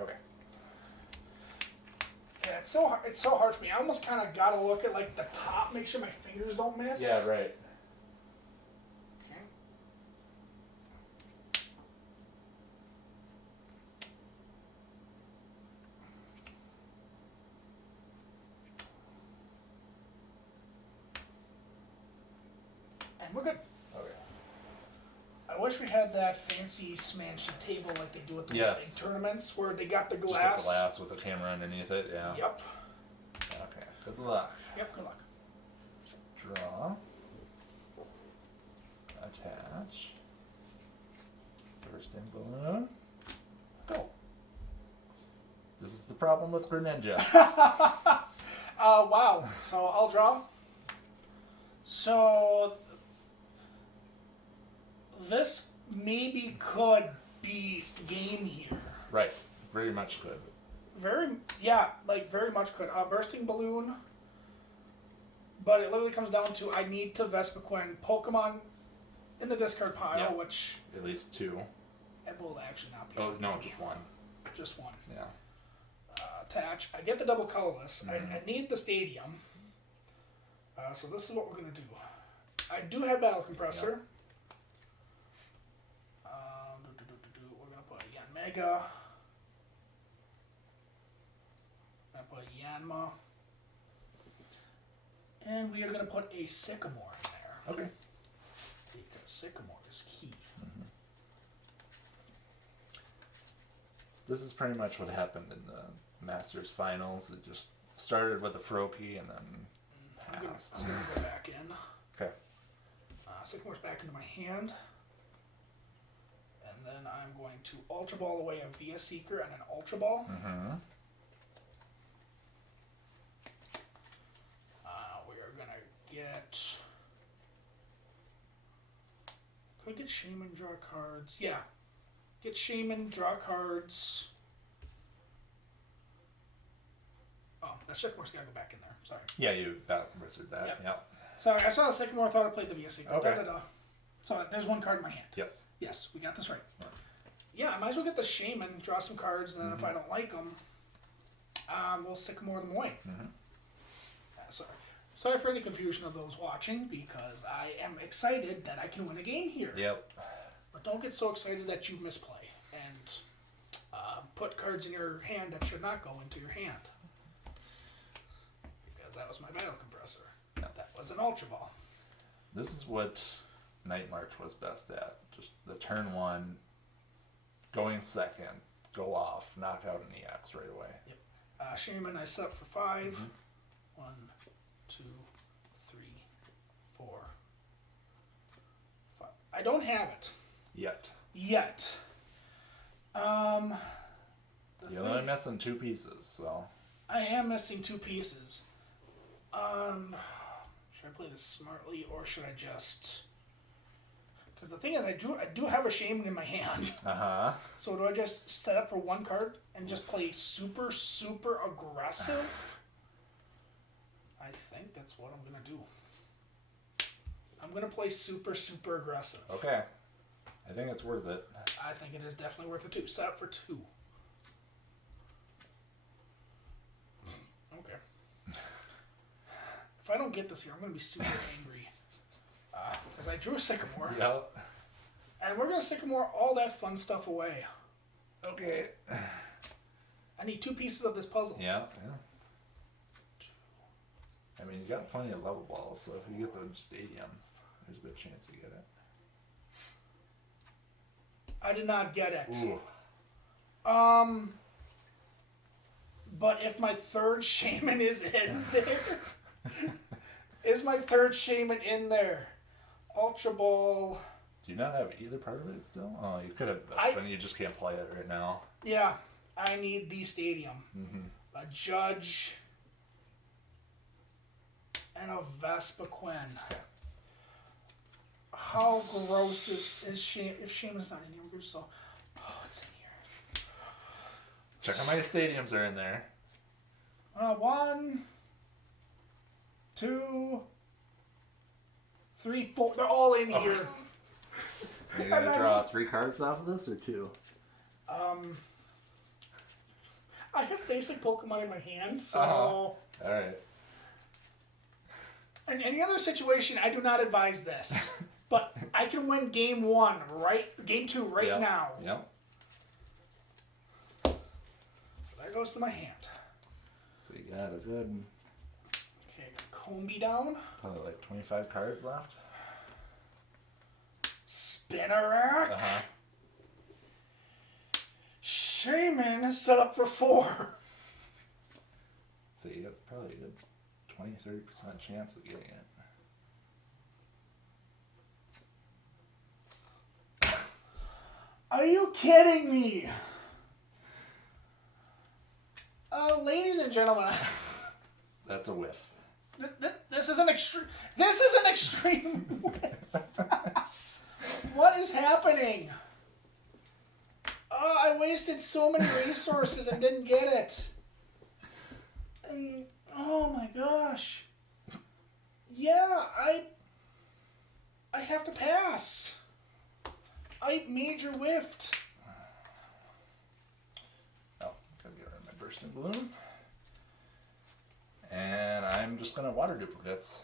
Okay. Yeah, it's so hard. It's so hard for me. I almost kind of gotta look at like the top, make sure my fingers don't miss. Yeah. Right. Okay. And we're good. Okay. I wish we had that fancy smanchy table like they do at the Yes. big tournaments where they got the Just glass. a glass with a camera underneath it. Yeah. Yep. Okay. Good luck. Yep. Good luck. Draw. Attach. Bursting balloon. Go. This is the problem with Greninja. Wow. So I'll draw. So this maybe could be game here. Right. Very much could. Very much could. Bursting balloon. But it literally comes down to I need to Vespiquen Pokemon in the discard pile, Yeah. which At least two. it will actually not be. Oh no, just one. Just one. Yeah. Attach. I get the double colorless. Mhm. I need the stadium. So this is what we're gonna do. I do have battle compressor. We're gonna put Yanmega. Gonna put Yanma. And we are gonna put a Sycamore in there. Okay. Because Sycamore is key. This is pretty much what happened in the Masters finals. It just started with a Froakie and then passed. I'm gonna go back in. Okay. Sycamore's back into my hand. And then I'm going to Ultra Ball away a Via Seeker and an Ultra Ball. Mm-hmm. We are gonna get. Could get Shaman, draw cards. Yeah. Get Shaman, draw cards. Oh, that Sycamore's gotta go back in there. Sorry. Yeah, you battle wizard that. Yep. Yep. Sorry, I saw the Sycamore, thought I played the Via Seeker. Okay. Da-da-da. So there's one card in my hand. Yes. Yes, we got this right. Yeah, I might as well get the Shaman, draw some cards, and then if I don't like them, we'll Sycamore them away. Mm-hmm. Sorry for any confusion of those watching, because I am excited that I can win a game here. Yep. But don't get so excited that you misplay and put cards in your hand that should not go into your hand. Because that was my battle compressor. Yep. That was an Ultra Ball. This is what Night March was best at. Just the turn one, going second, go off, knock out an EX right away. Yep. Shaman, I set up for 5. Mhm. 1, 2, 3, 4, 5. I don't have it Yet. yet. The You're thing- only missing two pieces, so. I am missing 2 pieces. Should I play this smartly or should I just? Because the thing is, I do have a Shaman in my hand. So do I just set up for one card and just play super, super aggressive? I think that's what I'm going to do. I'm going to play super, super aggressive. Okay. I think it's worth it. I think it is definitely worth it too. Set up for 2. Okay. If I don't get this here, I'm going to be super angry. Because I drew a Sycamore. Yep. And we're going to Sycamore all that fun stuff away. Okay. I need 2 pieces of this puzzle. Yeah. I mean, you got plenty of level balls, so if you get the stadium, there's a good chance you get it. I did not get it. Ooh. But if my 3rd Shaman is in there, is my 3rd Shaman in there? Ultra Ball. Do you not have either part of it still? Oh, you could have, but you just can't play it right now. Yeah, I need the stadium. Mm-hmm. A Judge and a Vespiquen. Okay. How gross is Shaman? If Shaman's not in here, we're so. Oh, it's in here. Check how many stadiums are in there. 1, 2, 3, 4. They're all in here. You're going to draw 3 cards off of this or 2? I have basic Pokemon in my hands, so. Alright. In any other situation, I do not advise this. But I can win game 1, game 2 right now. Yep. So there goes to my hand. So you got a good, Okay, Combi down. probably like 25 cards left. Spinnerack. Uh-huh. Shaman set up for 4. So you got probably a good 20-30% chance of getting it. Are you kidding me? Ladies and gentlemen, That's a whiff. this is an extreme. This is an extreme. What is happening? I wasted so many resources and didn't get it. And oh my gosh. Yeah, I have to pass. I major whiffed. Oh, gotta get rid of my bursting balloon. And I'm just gonna water duplicates.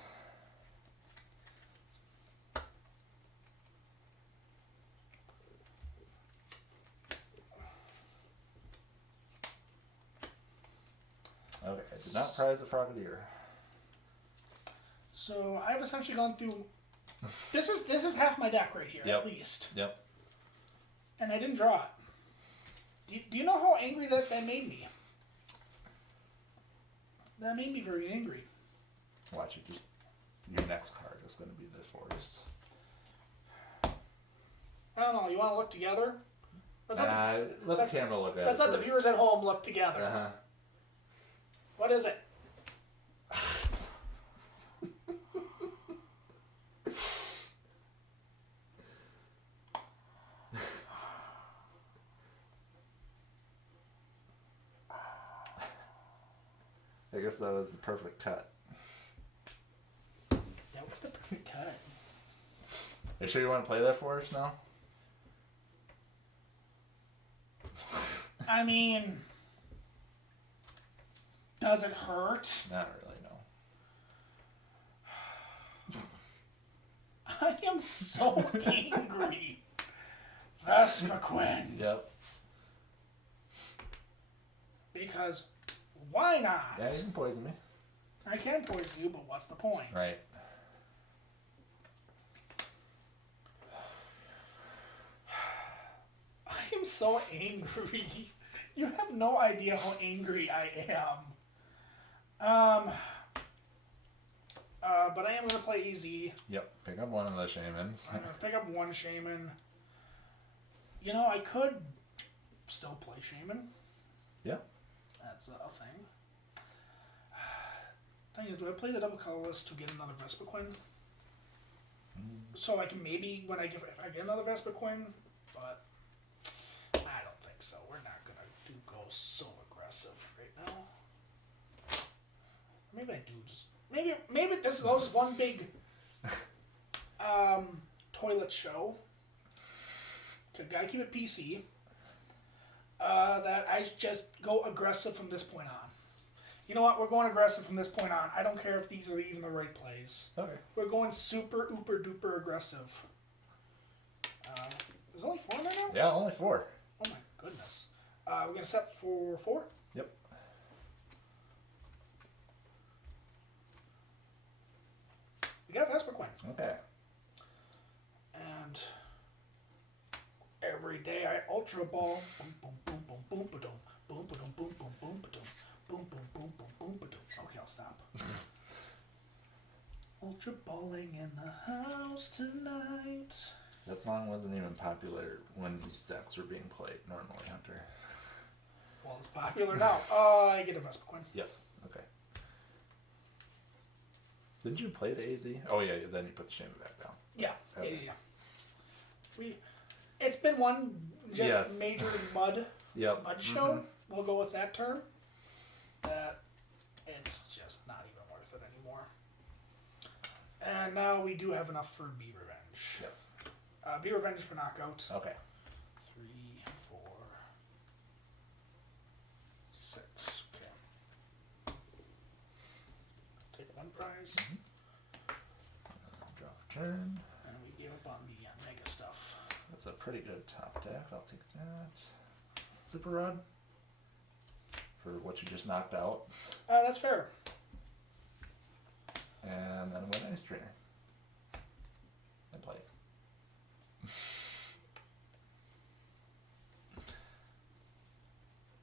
Okay, I did not prize a Frogadier. So I've essentially gone through. This is half my deck right here, Yep. at least. Yep. And I didn't draw it. Do you know how angry that made me? That made me very angry. Watch it. Just your next card is going to be the forest. I don't know. You want to look together? Let the camera look at it. Let's let the first. viewers at home look together. Uh-huh. What is it? I guess that was the perfect cut. That was the perfect cut. Are you sure you want to play that for us now? I mean, does it hurt? Not really, no. I am so angry. Vespiquen. Yep. Because why not? Yeah, you can poison me. I can poison you, but what's the point? Right. I am so angry. You have no idea how angry I am. But I am going to play easy. Yep. Pick up one of the shamans. I'm going to pick up one Shaman. You know, I could still play Shaman. Yeah. That's a thing. Thing is, do I play the double colorless to get another Vespiquen? So I can maybe when if I get another Vespiquen, but I don't think so. We're not gonna go so aggressive right now. Maybe I do just maybe this is all just one big toilet show. Gotta keep it PC. That I just go aggressive from this point on. You know what? We're going aggressive from this point on. I don't care if these are even the right plays. Okay. We're going super, ooper, duper aggressive. There's only 4 in there now? Yeah, only 4. Oh my goodness. We're going to set for 4? Yep. We got Vespiquen. Okay. And every day I Ultra Ball. Boom, boom, boom, boom, boom, ba-dum. Boom, ba-dum, boom, boom, boom, ba-dum. Boom, boom, boom, boom, boom, ba-dum. Okay, I'll stop. Ultra balling in the house tonight. That song wasn't even popular when these decks were being played normally, Hunter. Well, it's popular now. I get a Vespiquen. Yes. Okay. Didn't you play the AZ? Oh yeah, then you put the Shame back down. Yeah, Okay. yeah. It's been one just Yes. major mud Yep. show. Mhm. We'll go with that term. That it's just not even worth it anymore. And now we do have enough for Be Revenge. Yes. Be Revenge for knockout. Okay. 3, 4, 6. Okay. Take 1 prize. Draw a turn. And we give up on the Yanmega stuff. That's a pretty good top deck. I'll take that. Super Rod. For what you just knocked out. That's fair. And then win Ice Trainer. And play.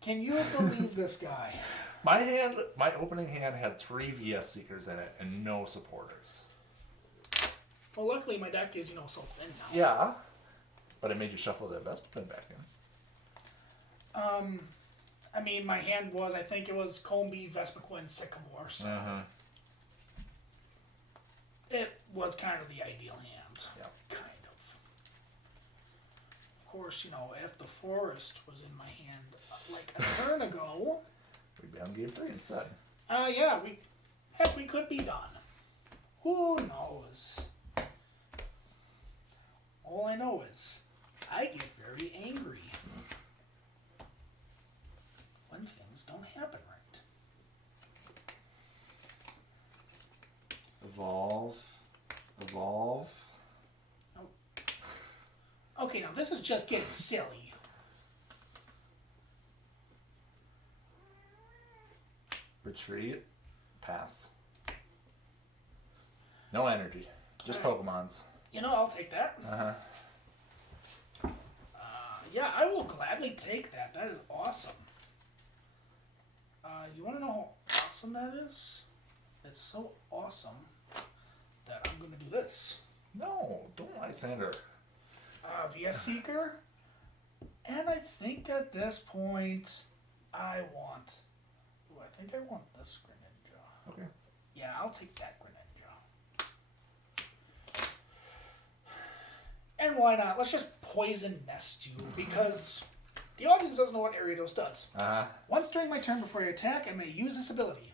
Can you believe this guy? My opening hand had 3 VS Seekers in it and no supporters. Well, luckily my deck is, so thin now. Yeah. But it made you shuffle that Vespiquen back in. I mean, my hand was, I think it was Combi, Vespiquen, Sycamore, so it was kind of the ideal hand. Yep. Kind of. Of course, if the Forest was in my hand like a turn ago, We'd be on game 3 instead. yeah, we could be done. Who knows? All I know is I get very angry when things don't happen right. Evolve. Evolve. Okay, now this is just getting silly. Retreat. Pass. No energy. Just Alright. Pokemons. I'll take that. Uh-huh. Yeah, I will gladly take that. That is awesome. You want to know how awesome that is? It's so awesome that I'm going to do this. No, don't lie, Sander. VS Seeker. And I think at this point, I want this Greninja. Okay. Yeah, I'll take that Greninja. And why not? Let's just poison nest you, because the audience doesn't know what Ariados does. Uh-huh. Once during my turn before I attack, I may use this ability.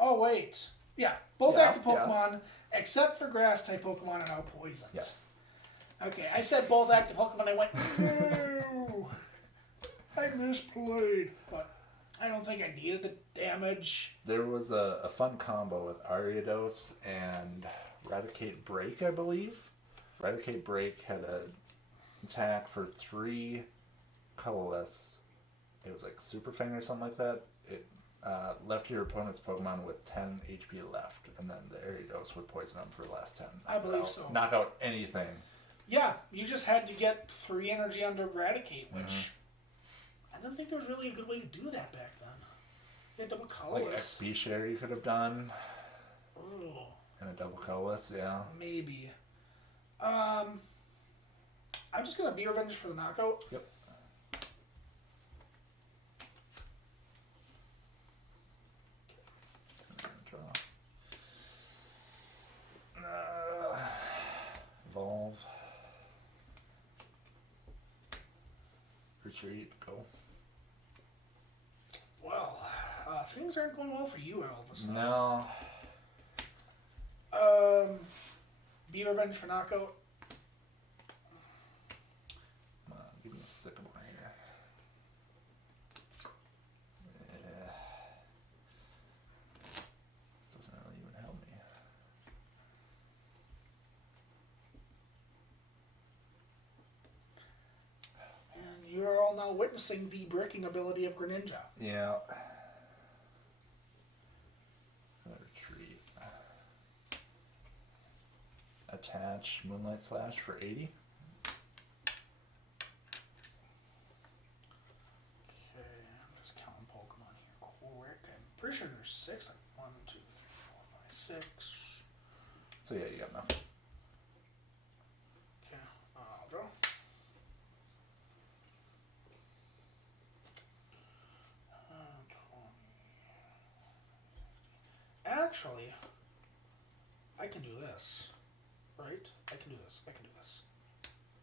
Oh, wait. Yeah, both Yeah, active Pokemon, except for Grass-type Pokemon, are now poisoned. Yes. Okay, I said both active Pokemon, I went, no! I misplayed. But I don't think I needed the damage. There was a fun combo with Ariados and Eradicate Break, I believe. Eradicate Break had an attack for 3 colorless. It was like Super Fang or something like that. It left your opponent's Pokemon with 10 HP left, and then the Ariados would poison them for the last 10. I believe so. Knock out anything. Yeah, you just had to get 3 energy under Eradicate, which I don't think there was really a good way to do that back then. You had double Like colorless. XP share you could have done. Ooh, And a double colorless, yeah. maybe. I'm just gonna Be Revenge for the knockout. Yep. Draw. retreat, go. Well, things aren't going well for you, Elvis. No. Be revenge for knockout. Come on, give me a sycamore here. Yeah. This doesn't really even help me. And you're all now witnessing the breaking ability of Greninja. Yeah. Retreat. Attach Moonlight Slash for 80. Okay, I'm just counting Pokemon here quick. I'm pretty sure there's 6. Like 1, 2, 3, 4, 5, 6. So yeah, you got enough. Okay, I'll draw. Actually, I can do this. Right? I can do this. I can do this.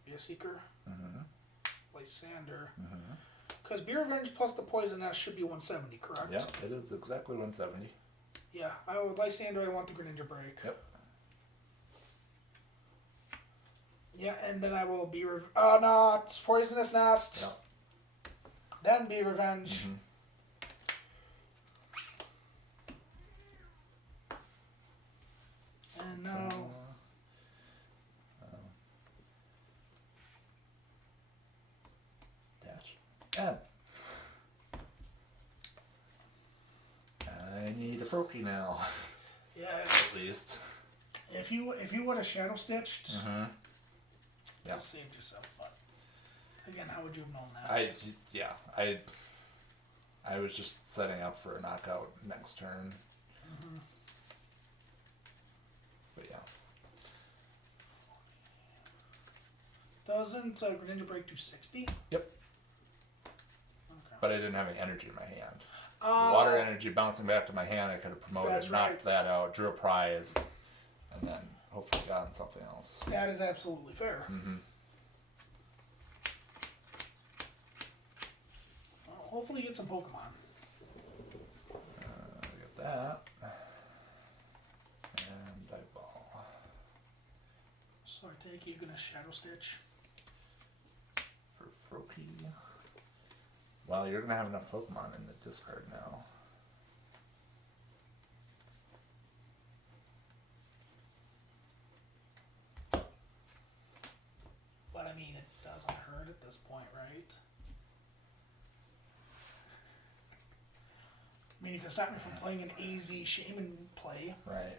Be a Seeker. Mm-hmm. Lysander. Mm-hmm. Because Be Revenge plus the Poison S should be 170, correct? Yeah, it is exactly 170. Yeah, I would Lysander, I want the Greninja Break. Yep. Yeah, and then I will be oh no, it's Poisonous Nest. Yep. Then Be Revenge. Mm-hmm. And now Dash. And I need a Froakie now. yeah, At least. if you would have Shadow Stitched, Mm-hmm. you Yeah. saved yourself. But again, how would you have known that? I was just setting up for a knockout next turn. Mm-hmm. But yeah. Doesn't Greninja Break do 60? Yep. Okay. But I didn't have any energy in my hand. Water energy bouncing back to my hand, I could have promoted, That's knocked right. that out, drew a prize, and then hopefully gotten something else. That is absolutely fair. Mm-hmm. Well, hopefully you get some Pokemon. Get that. And I ball. So I take it you're going to Shadow Stitch. For Froakie. Well, you're going to have enough Pokemon in the discard now. But I mean, it doesn't hurt at this point, right? I mean, you can stop me from playing an easy Shaman play. Right.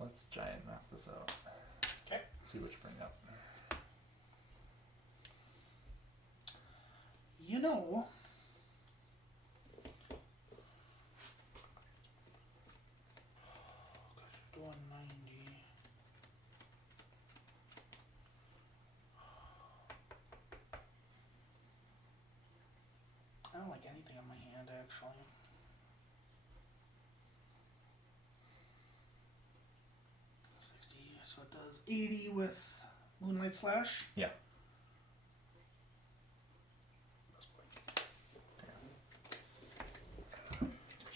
Let's giant knock this out. Okay. See what you bring up. You know, gosh, 190. I don't like anything on my hand, actually. So it does 80 with Moonlight Slash. Yeah.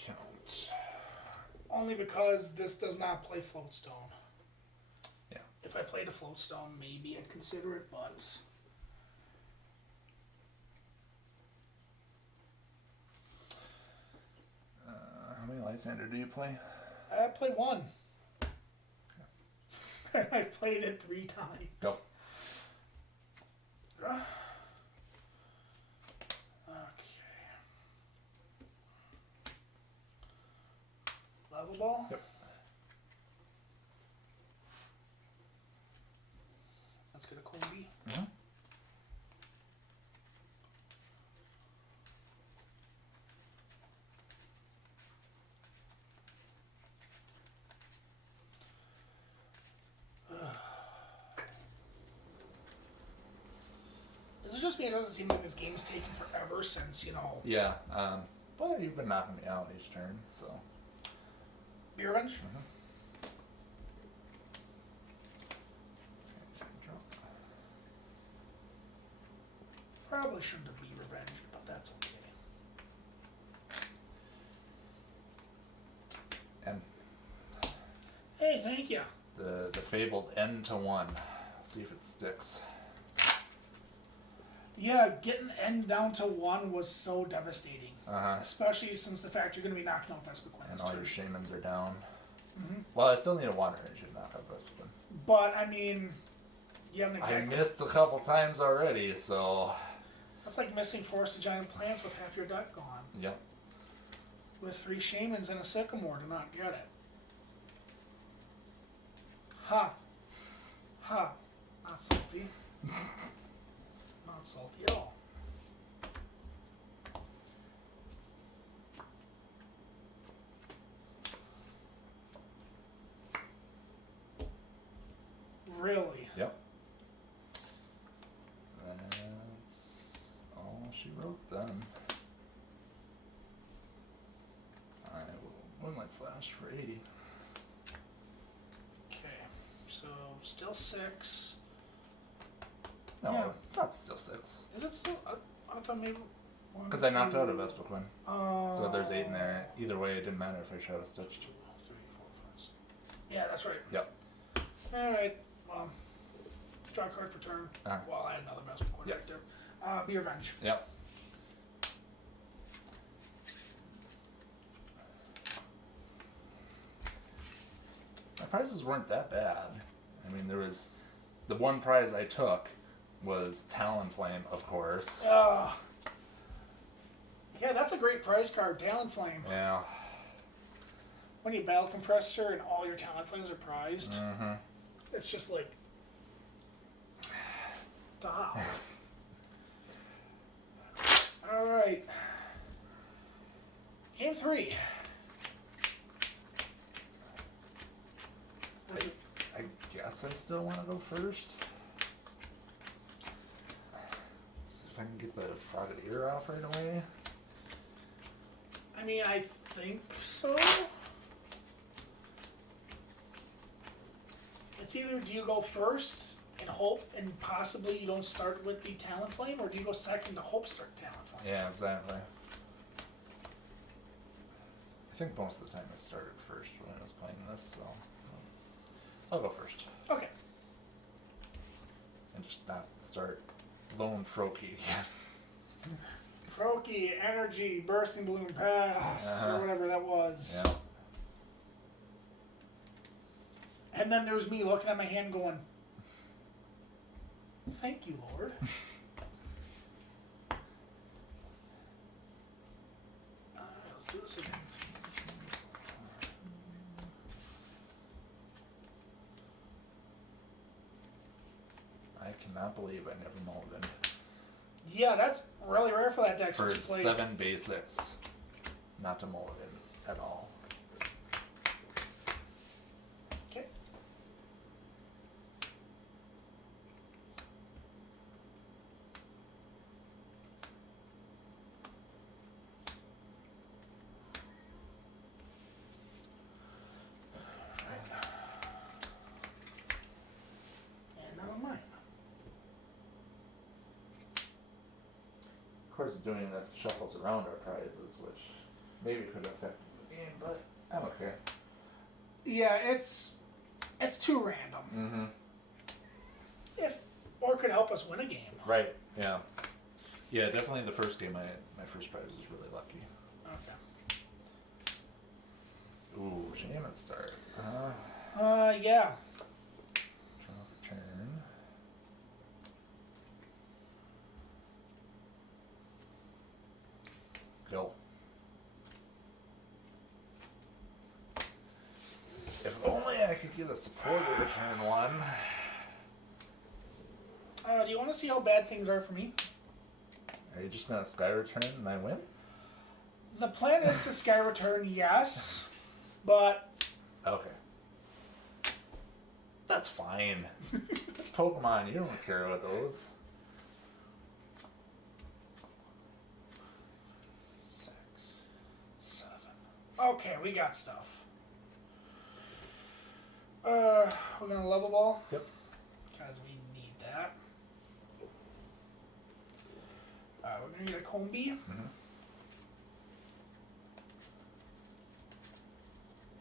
Count. Only because this does not play Floatstone. Yeah. If I played a Floatstone, maybe I'd consider it, but How many Lysander do you play? I play one. I played it 3 times. Go. Okay. Level ball? Yep. Let's get a Colby. Mm-hmm. Is it just me? It doesn't seem like this game's taken forever since, you know, Yeah. But you've been knocking me out each turn, so. Be Revenge? Mm-hmm. Probably shouldn't have been revenged, but that's okay. And Hey, thank you. the fabled N to 1. See if it sticks. Yeah, getting N down to 1 was so devastating. Uh-huh. Especially since the fact you're going to be knocking out Vespiquen. And all your shamans are down. Mm-hmm. Well, I still need a water engine, not a Vespiquen. But, I mean, you haven't I exactly... missed a couple times already, so... That's like missing Forest of Giant Plants with half your deck gone. Yep. With 3 shamans and a sycamore to not get it. Ha. Ha. Not salty. Not salty at all. Really? Yep. That's all she wrote then. I will Moonlight Slash for 80. Okay. So, still 6. No, Yeah. it's not still 6. Is it still? I thought maybe. Because I knocked out a Vespiquen. Oh. So there's 8 in there. Either way, it didn't matter if I Shadow Stitched. 3, 4, 5, 6. Yeah, that's right. Yep. Alright. Well, draw a card for turn. Well, I had another Vespiquen Yes. right there. Be Revenge. Yep. My prizes weren't that bad. I mean, there was... The one prize I took was Talonflame, of course. Yeah, that's a great prize card, Talonflame. Yeah. When you battle Compressor and all your Talonflames are prized, Mm-hmm. it's just like... Stop. Alright. Game 3. I guess I still want to go first. See if I can get the Frogget Ear off right away. I mean, I think so. It's either do you go first and hope and possibly you don't start with the Talonflame, or do you go second to hope start Talonflame? Yeah, exactly. I think most of the time I started first when I was playing this, so I'll go first. Okay. And just not start Lone Froakie again. Croaky, Energy, Bursting Balloon Pass, or whatever that was. Yeah. And then there's me looking at my hand going, thank you, Lord. Let's do this again. I cannot believe I never mulliganed. Yeah, that's really rare for that deck. For since you played. 7 basics, not to mulligan at all. Okay. And now mine. Of course, doing this shuffles around our prizes, which maybe could affect the game, but I don't care. Yeah, it's too random. Mm-hmm. Or could help us win a game. Right, yeah. Yeah, definitely the first game, my first prize was really lucky. Okay. Ooh, Shaman start. Yeah. Draw for turn. Go. If only I could get a supporter to turn 1. Do you want to see how bad things are for me? Are you just gonna Sky Return and I win? The plan is to Sky Return, yes, but... Okay. That's fine. It's Pokemon, you don't care about those. 6, 7. Okay, we got stuff. We're gonna level ball? Yep. Because we need that. gonna get a Combi. Mm-hmm.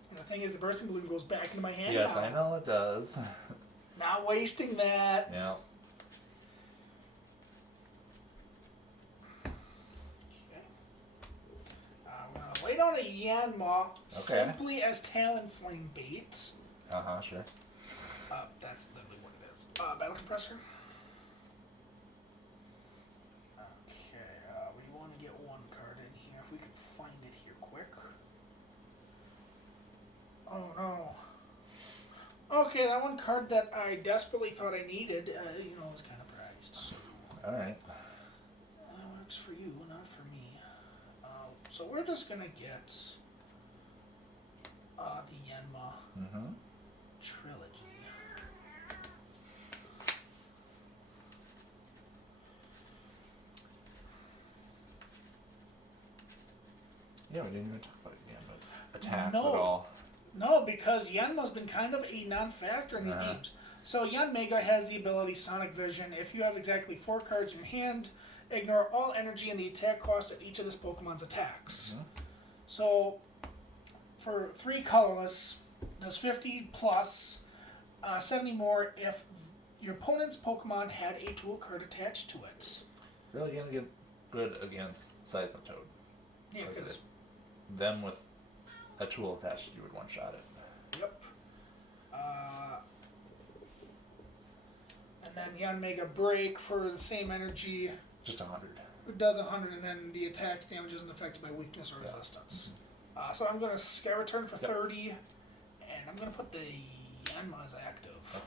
And the thing is, the bursting balloon goes back into my hand. Yes, now. I know it does. Not wasting that. Yeah. We're gonna lay down a Yanma simply as Talonflame bait. Sure. That's literally what it is. Battle compressor. Okay, we want to get one card in here. If we could find it here quick. Oh no. Okay, that one card that I desperately thought I needed, was kind of priced. So. Alright. That works for you, not for me. So we're just gonna get the Yanma trilogy. Yeah, we didn't even talk about Yanma's attacks No. at all. No, because Yanma's been kind of a non-factor in these games. So Yanmega has the ability Sonic Vision. If you have exactly 4 cards in your hand, ignore all energy and the attack cost of each of this Pokemon's attacks. So for 3 colorless, does 50 plus 70 more if your opponent's Pokemon had a tool card attached to it. Really gonna get good against Seismitoad. Yeah, because them with a tool attached, you would one-shot it. Yep. And then Yanmega BREAK for the same energy. Just 100. It does 100, and then the attack's damage isn't affected by weakness or resistance. So I'm going to Sky Return for 30, and I'm going to put the Yanma as active.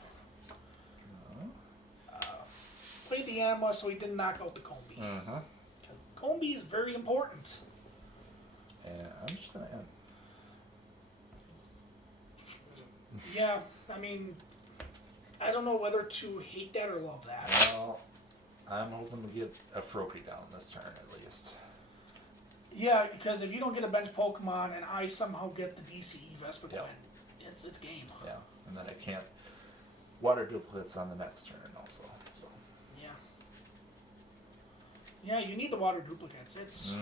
Played the Yanma so he didn't knock out the Combi. Because Combi is very important. And I'm just going to end. Yeah, I mean, I don't know whether to hate that or love that. Well, I'm hoping to get a Froakie down this turn at least. Yeah, because if you don't get a bench Pokemon and I somehow get the DCE Vespiquen, it's game. Yeah, and then I can't water duplicates on the next turn also. So. Yeah. Yeah, you need the water duplicates. It's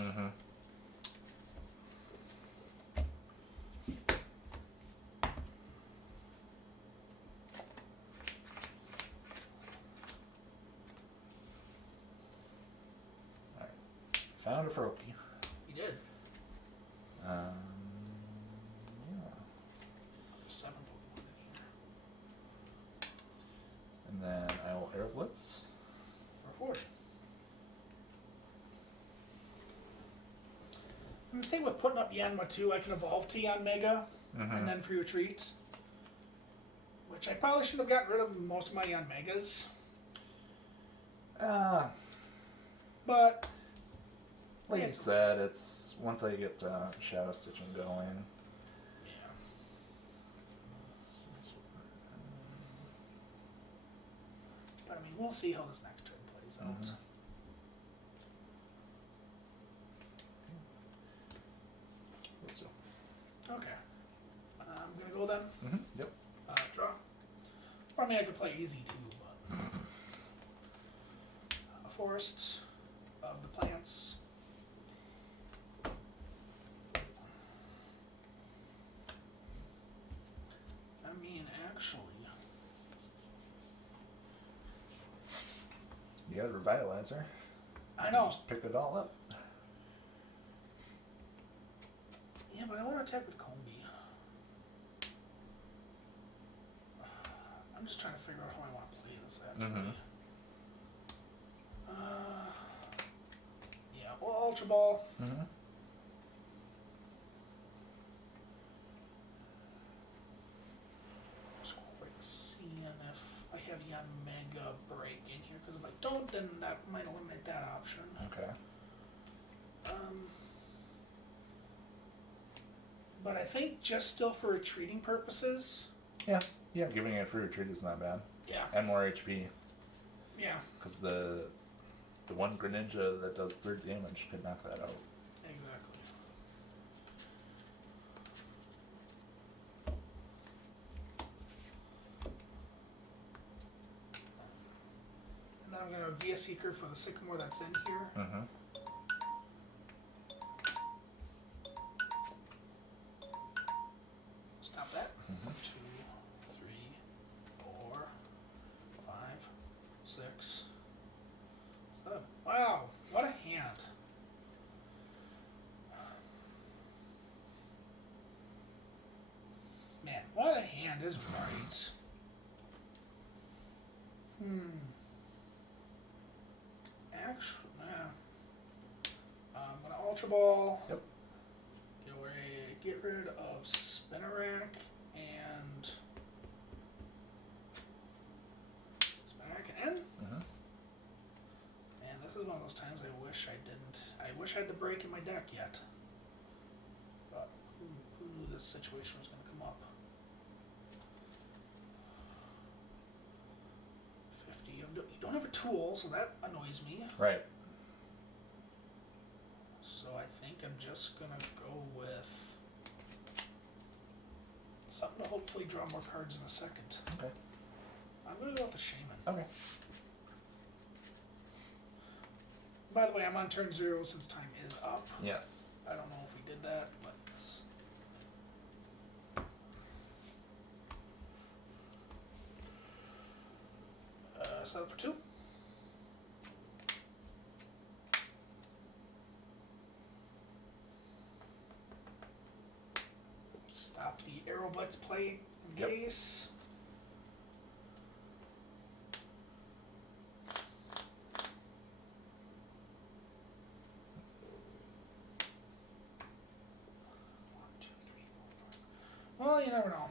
Found a Froakie. You did. Yeah. There's 7 Pokemon in here. And then I will Air Blitz. For 40. And the thing with putting up Yanma too, I can evolve to Yanmega and then free retreat. Which I probably should have gotten rid of most of my Yanmegas. But Like you said, it's once I get Shadow Stitching going. yeah. But I mean, we'll see how this next turn plays out. Let's do. Okay. I'm gonna go then. Yep. Draw. I mean, I could play easy too, but a forest of the plants. I mean, actually, You got a Revitalizer. I know. You just picked it all up. Yeah, but I want to attack with Combi. I'm just trying to figure out how I want to play this, actually. Yeah, well, Ultra Ball. Just quick seeing if I have Yanmega BREAK in here, because if I don't, then that might eliminate that option. Okay. But I think just still for retreating purposes. Yeah, giving it a free retreat is not bad. Yeah. And more HP. Yeah. Because the one Greninja that does 3 damage could knock that out. Exactly. And then I'm going to Via Seeker for the Sycamore that's in here. hand is right. Actually, I'm gonna Ultra Ball. Yep. Get rid of Spinnerack and Spinnerack N. And this is one of those times I wish I didn't. I wish I had the break in my deck yet. But who knew this situation was going to come up? 50. You don't have a tool, so that annoys me. Right. So I think I'm just going to go with something to hopefully draw more cards in a second. Okay. I'm going to go with the Shaman. Okay. By the way, I'm on turn 0 since time is up. Yes. I don't know if we did that, but it's... set up for 2. Stop the Arrow Blitz play in Yep. case. Well, you never know.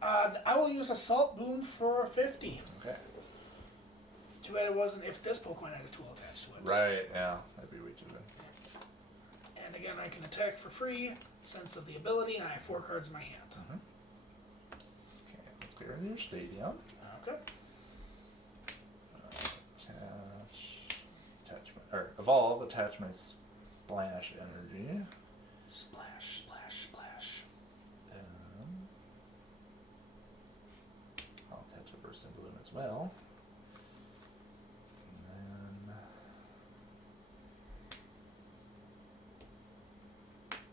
I will use Assault Boom for 50. Okay. Too bad it wasn't if this Pokemon had a tool attached to it. Right, yeah. That'd be way too bad. And again, I can attack for free, sense of the ability, and I have 4 cards in my hand. Okay, let's get rid of your stadium. Okay. Evolve, attach my splash energy. Splash, splash, splash. I'll attach a Bursting Balloon as well. And then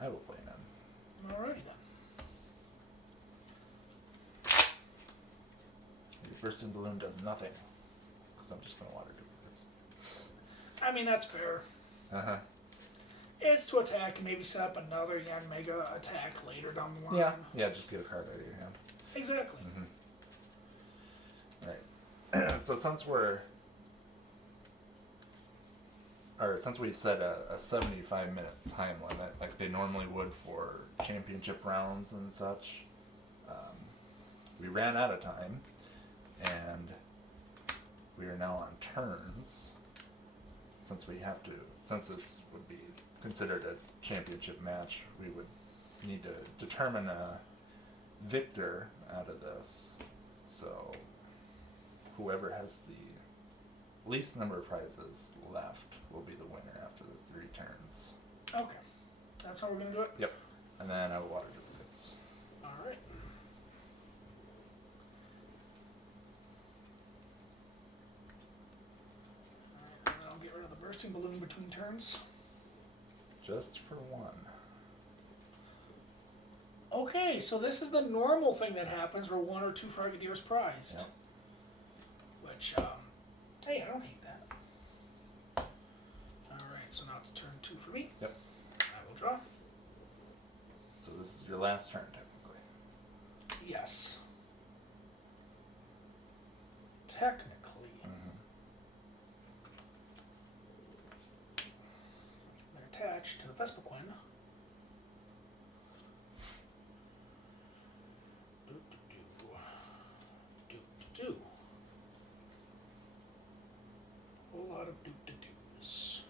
I will play none. Alrighty then. Your Bursting Balloon does nothing, because I'm just going to water duplicates. I mean, that's fair. Uh-huh. It's to attack and maybe set up another Yanmega attack later down the line. Yeah, just get a card out of your hand. Exactly. Right. So since we set a 75-minute time limit, like they normally would for championship rounds and such, we ran out of time, and we are now on turns. Since this would be considered a championship match, we would need to determine a victor out of this. So whoever has the least number of prizes left will be the winner after the 3 turns. Okay. That's how we're going to do it? Yep. And then I will water duplicates. Alright. And then I'll get rid of the Bursting Balloon between turns. Just for 1. Okay, so this is the normal thing that happens where 1 or 2 Frogadier is prized. Yep. Which, hey, I don't hate that. Alright, so now it's turn 2 for me. Yep. I will draw. So this is your last turn, technically. Yes. Technically. They're attached to the Vespiquen. Do. Whole lot of do-do-do's.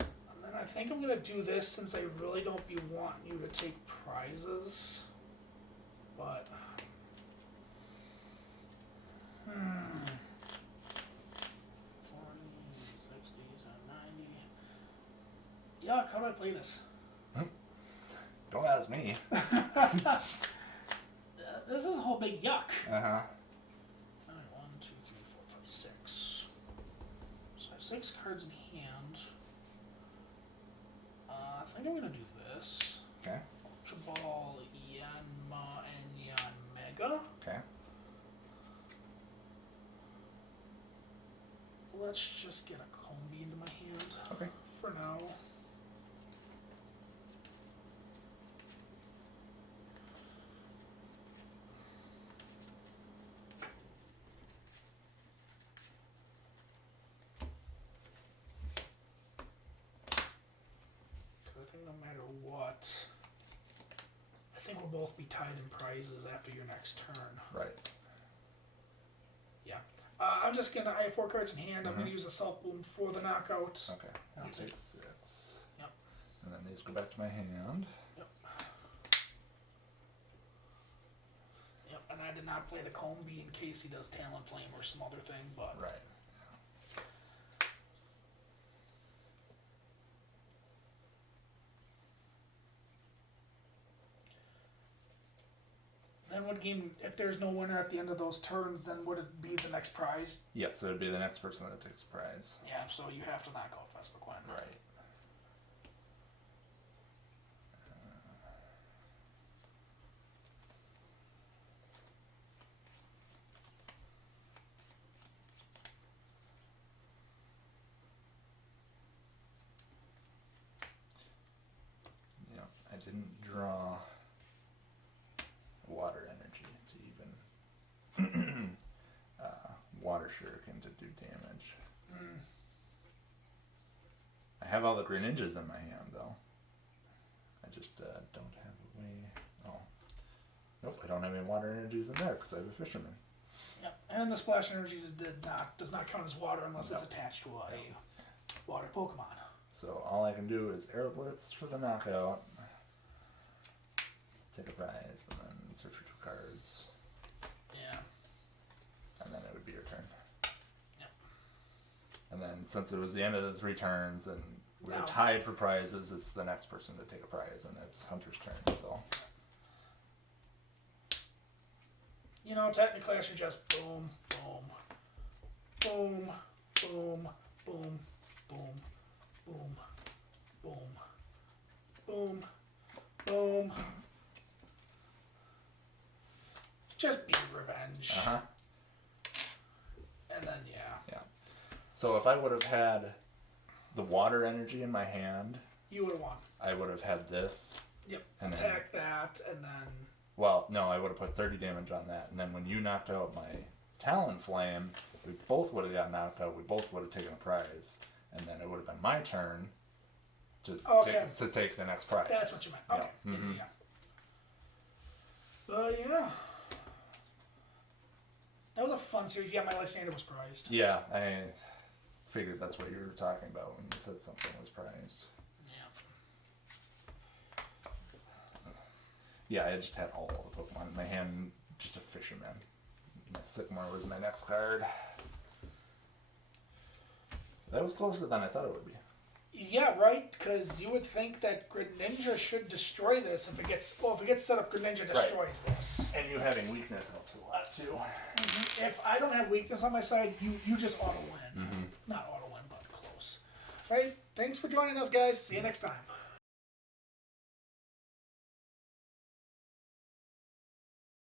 And then I think I'm gonna do this since I really don't be wanting you to take prizes. But 40s, 60s, and 90. Yuck, how do I play this? Don't ask me. This is a whole big yuck. Uh-huh. 1, 2, 3, 4, 5, 6. So I have 6 cards in hand. I think I'm gonna do this. Okay. Ultra Ball, Yanma, and Yanmega. Okay. Let's just get a Combi into my hand. Okay. For now. no matter what. I think we'll both be tied in prizes after your next turn. Right. Yeah. I'm just gonna. I have 4 cards in hand. I'm gonna use Assault Boom for the knockout. Okay. I'll take 6. Yep. And then these go back to my hand. Yep. Yep. And I did not play the Combi in case he does Talonflame or some other thing, but. Right. Then would game, if there's no winner at the end of those turns, then would it be the next prize? Yes, so it'd be the next person that takes a prize. Yeah, so you have to knock out Vespiquen. Right. I didn't draw water energy to even water shuriken to do damage. I have all the Greninjas in my hand though. I just don't have a way. Oh, nope! I don't have any water energies in there because I have a fisherman. Yep. And the splash energy does not count as water unless it's attached to a water Pokemon. So all I can do is Air Blitz for the knockout, take a prize, and then search for 2 cards. Yeah. And then it would be your turn. Yep. And then since it was the end of the 3 turns and we were Now- tied for prizes, it's the next person to take a prize, and it's Hunter's turn. So You know, technically I should just boom, boom, boom, boom, boom, boom, boom, boom, boom, boom. Just be revenge. And then, yeah. So if I would have had the water energy in my hand, You would have won. I would have had this. Yep. And then- Attack that, and then... Well, no, I would have put 30 damage on that. And then when you knocked out my Talonflame, we both would have got knocked out. We both would have taken a prize. And then it would have been my turn to, take the next prize. That's what you meant. Okay. Yeah. Mhm. Yeah. But, yeah. That was a fun series. Yeah, my Lysander was prized. Yeah, I figured that's what you were talking about when you said something was prized. Yeah, I just had all the Pokemon in my hand, just a fisherman. My Sycamore was my next card. That was closer than I thought it would be. Yeah, right. Because you would think that Greninja should destroy this if it gets set up. Greninja destroys this. And you having weakness helps a lot too. If I don't have weakness on my side, you just auto win. Not auto win, but close. Right. Thanks for joining us, guys. See you next time.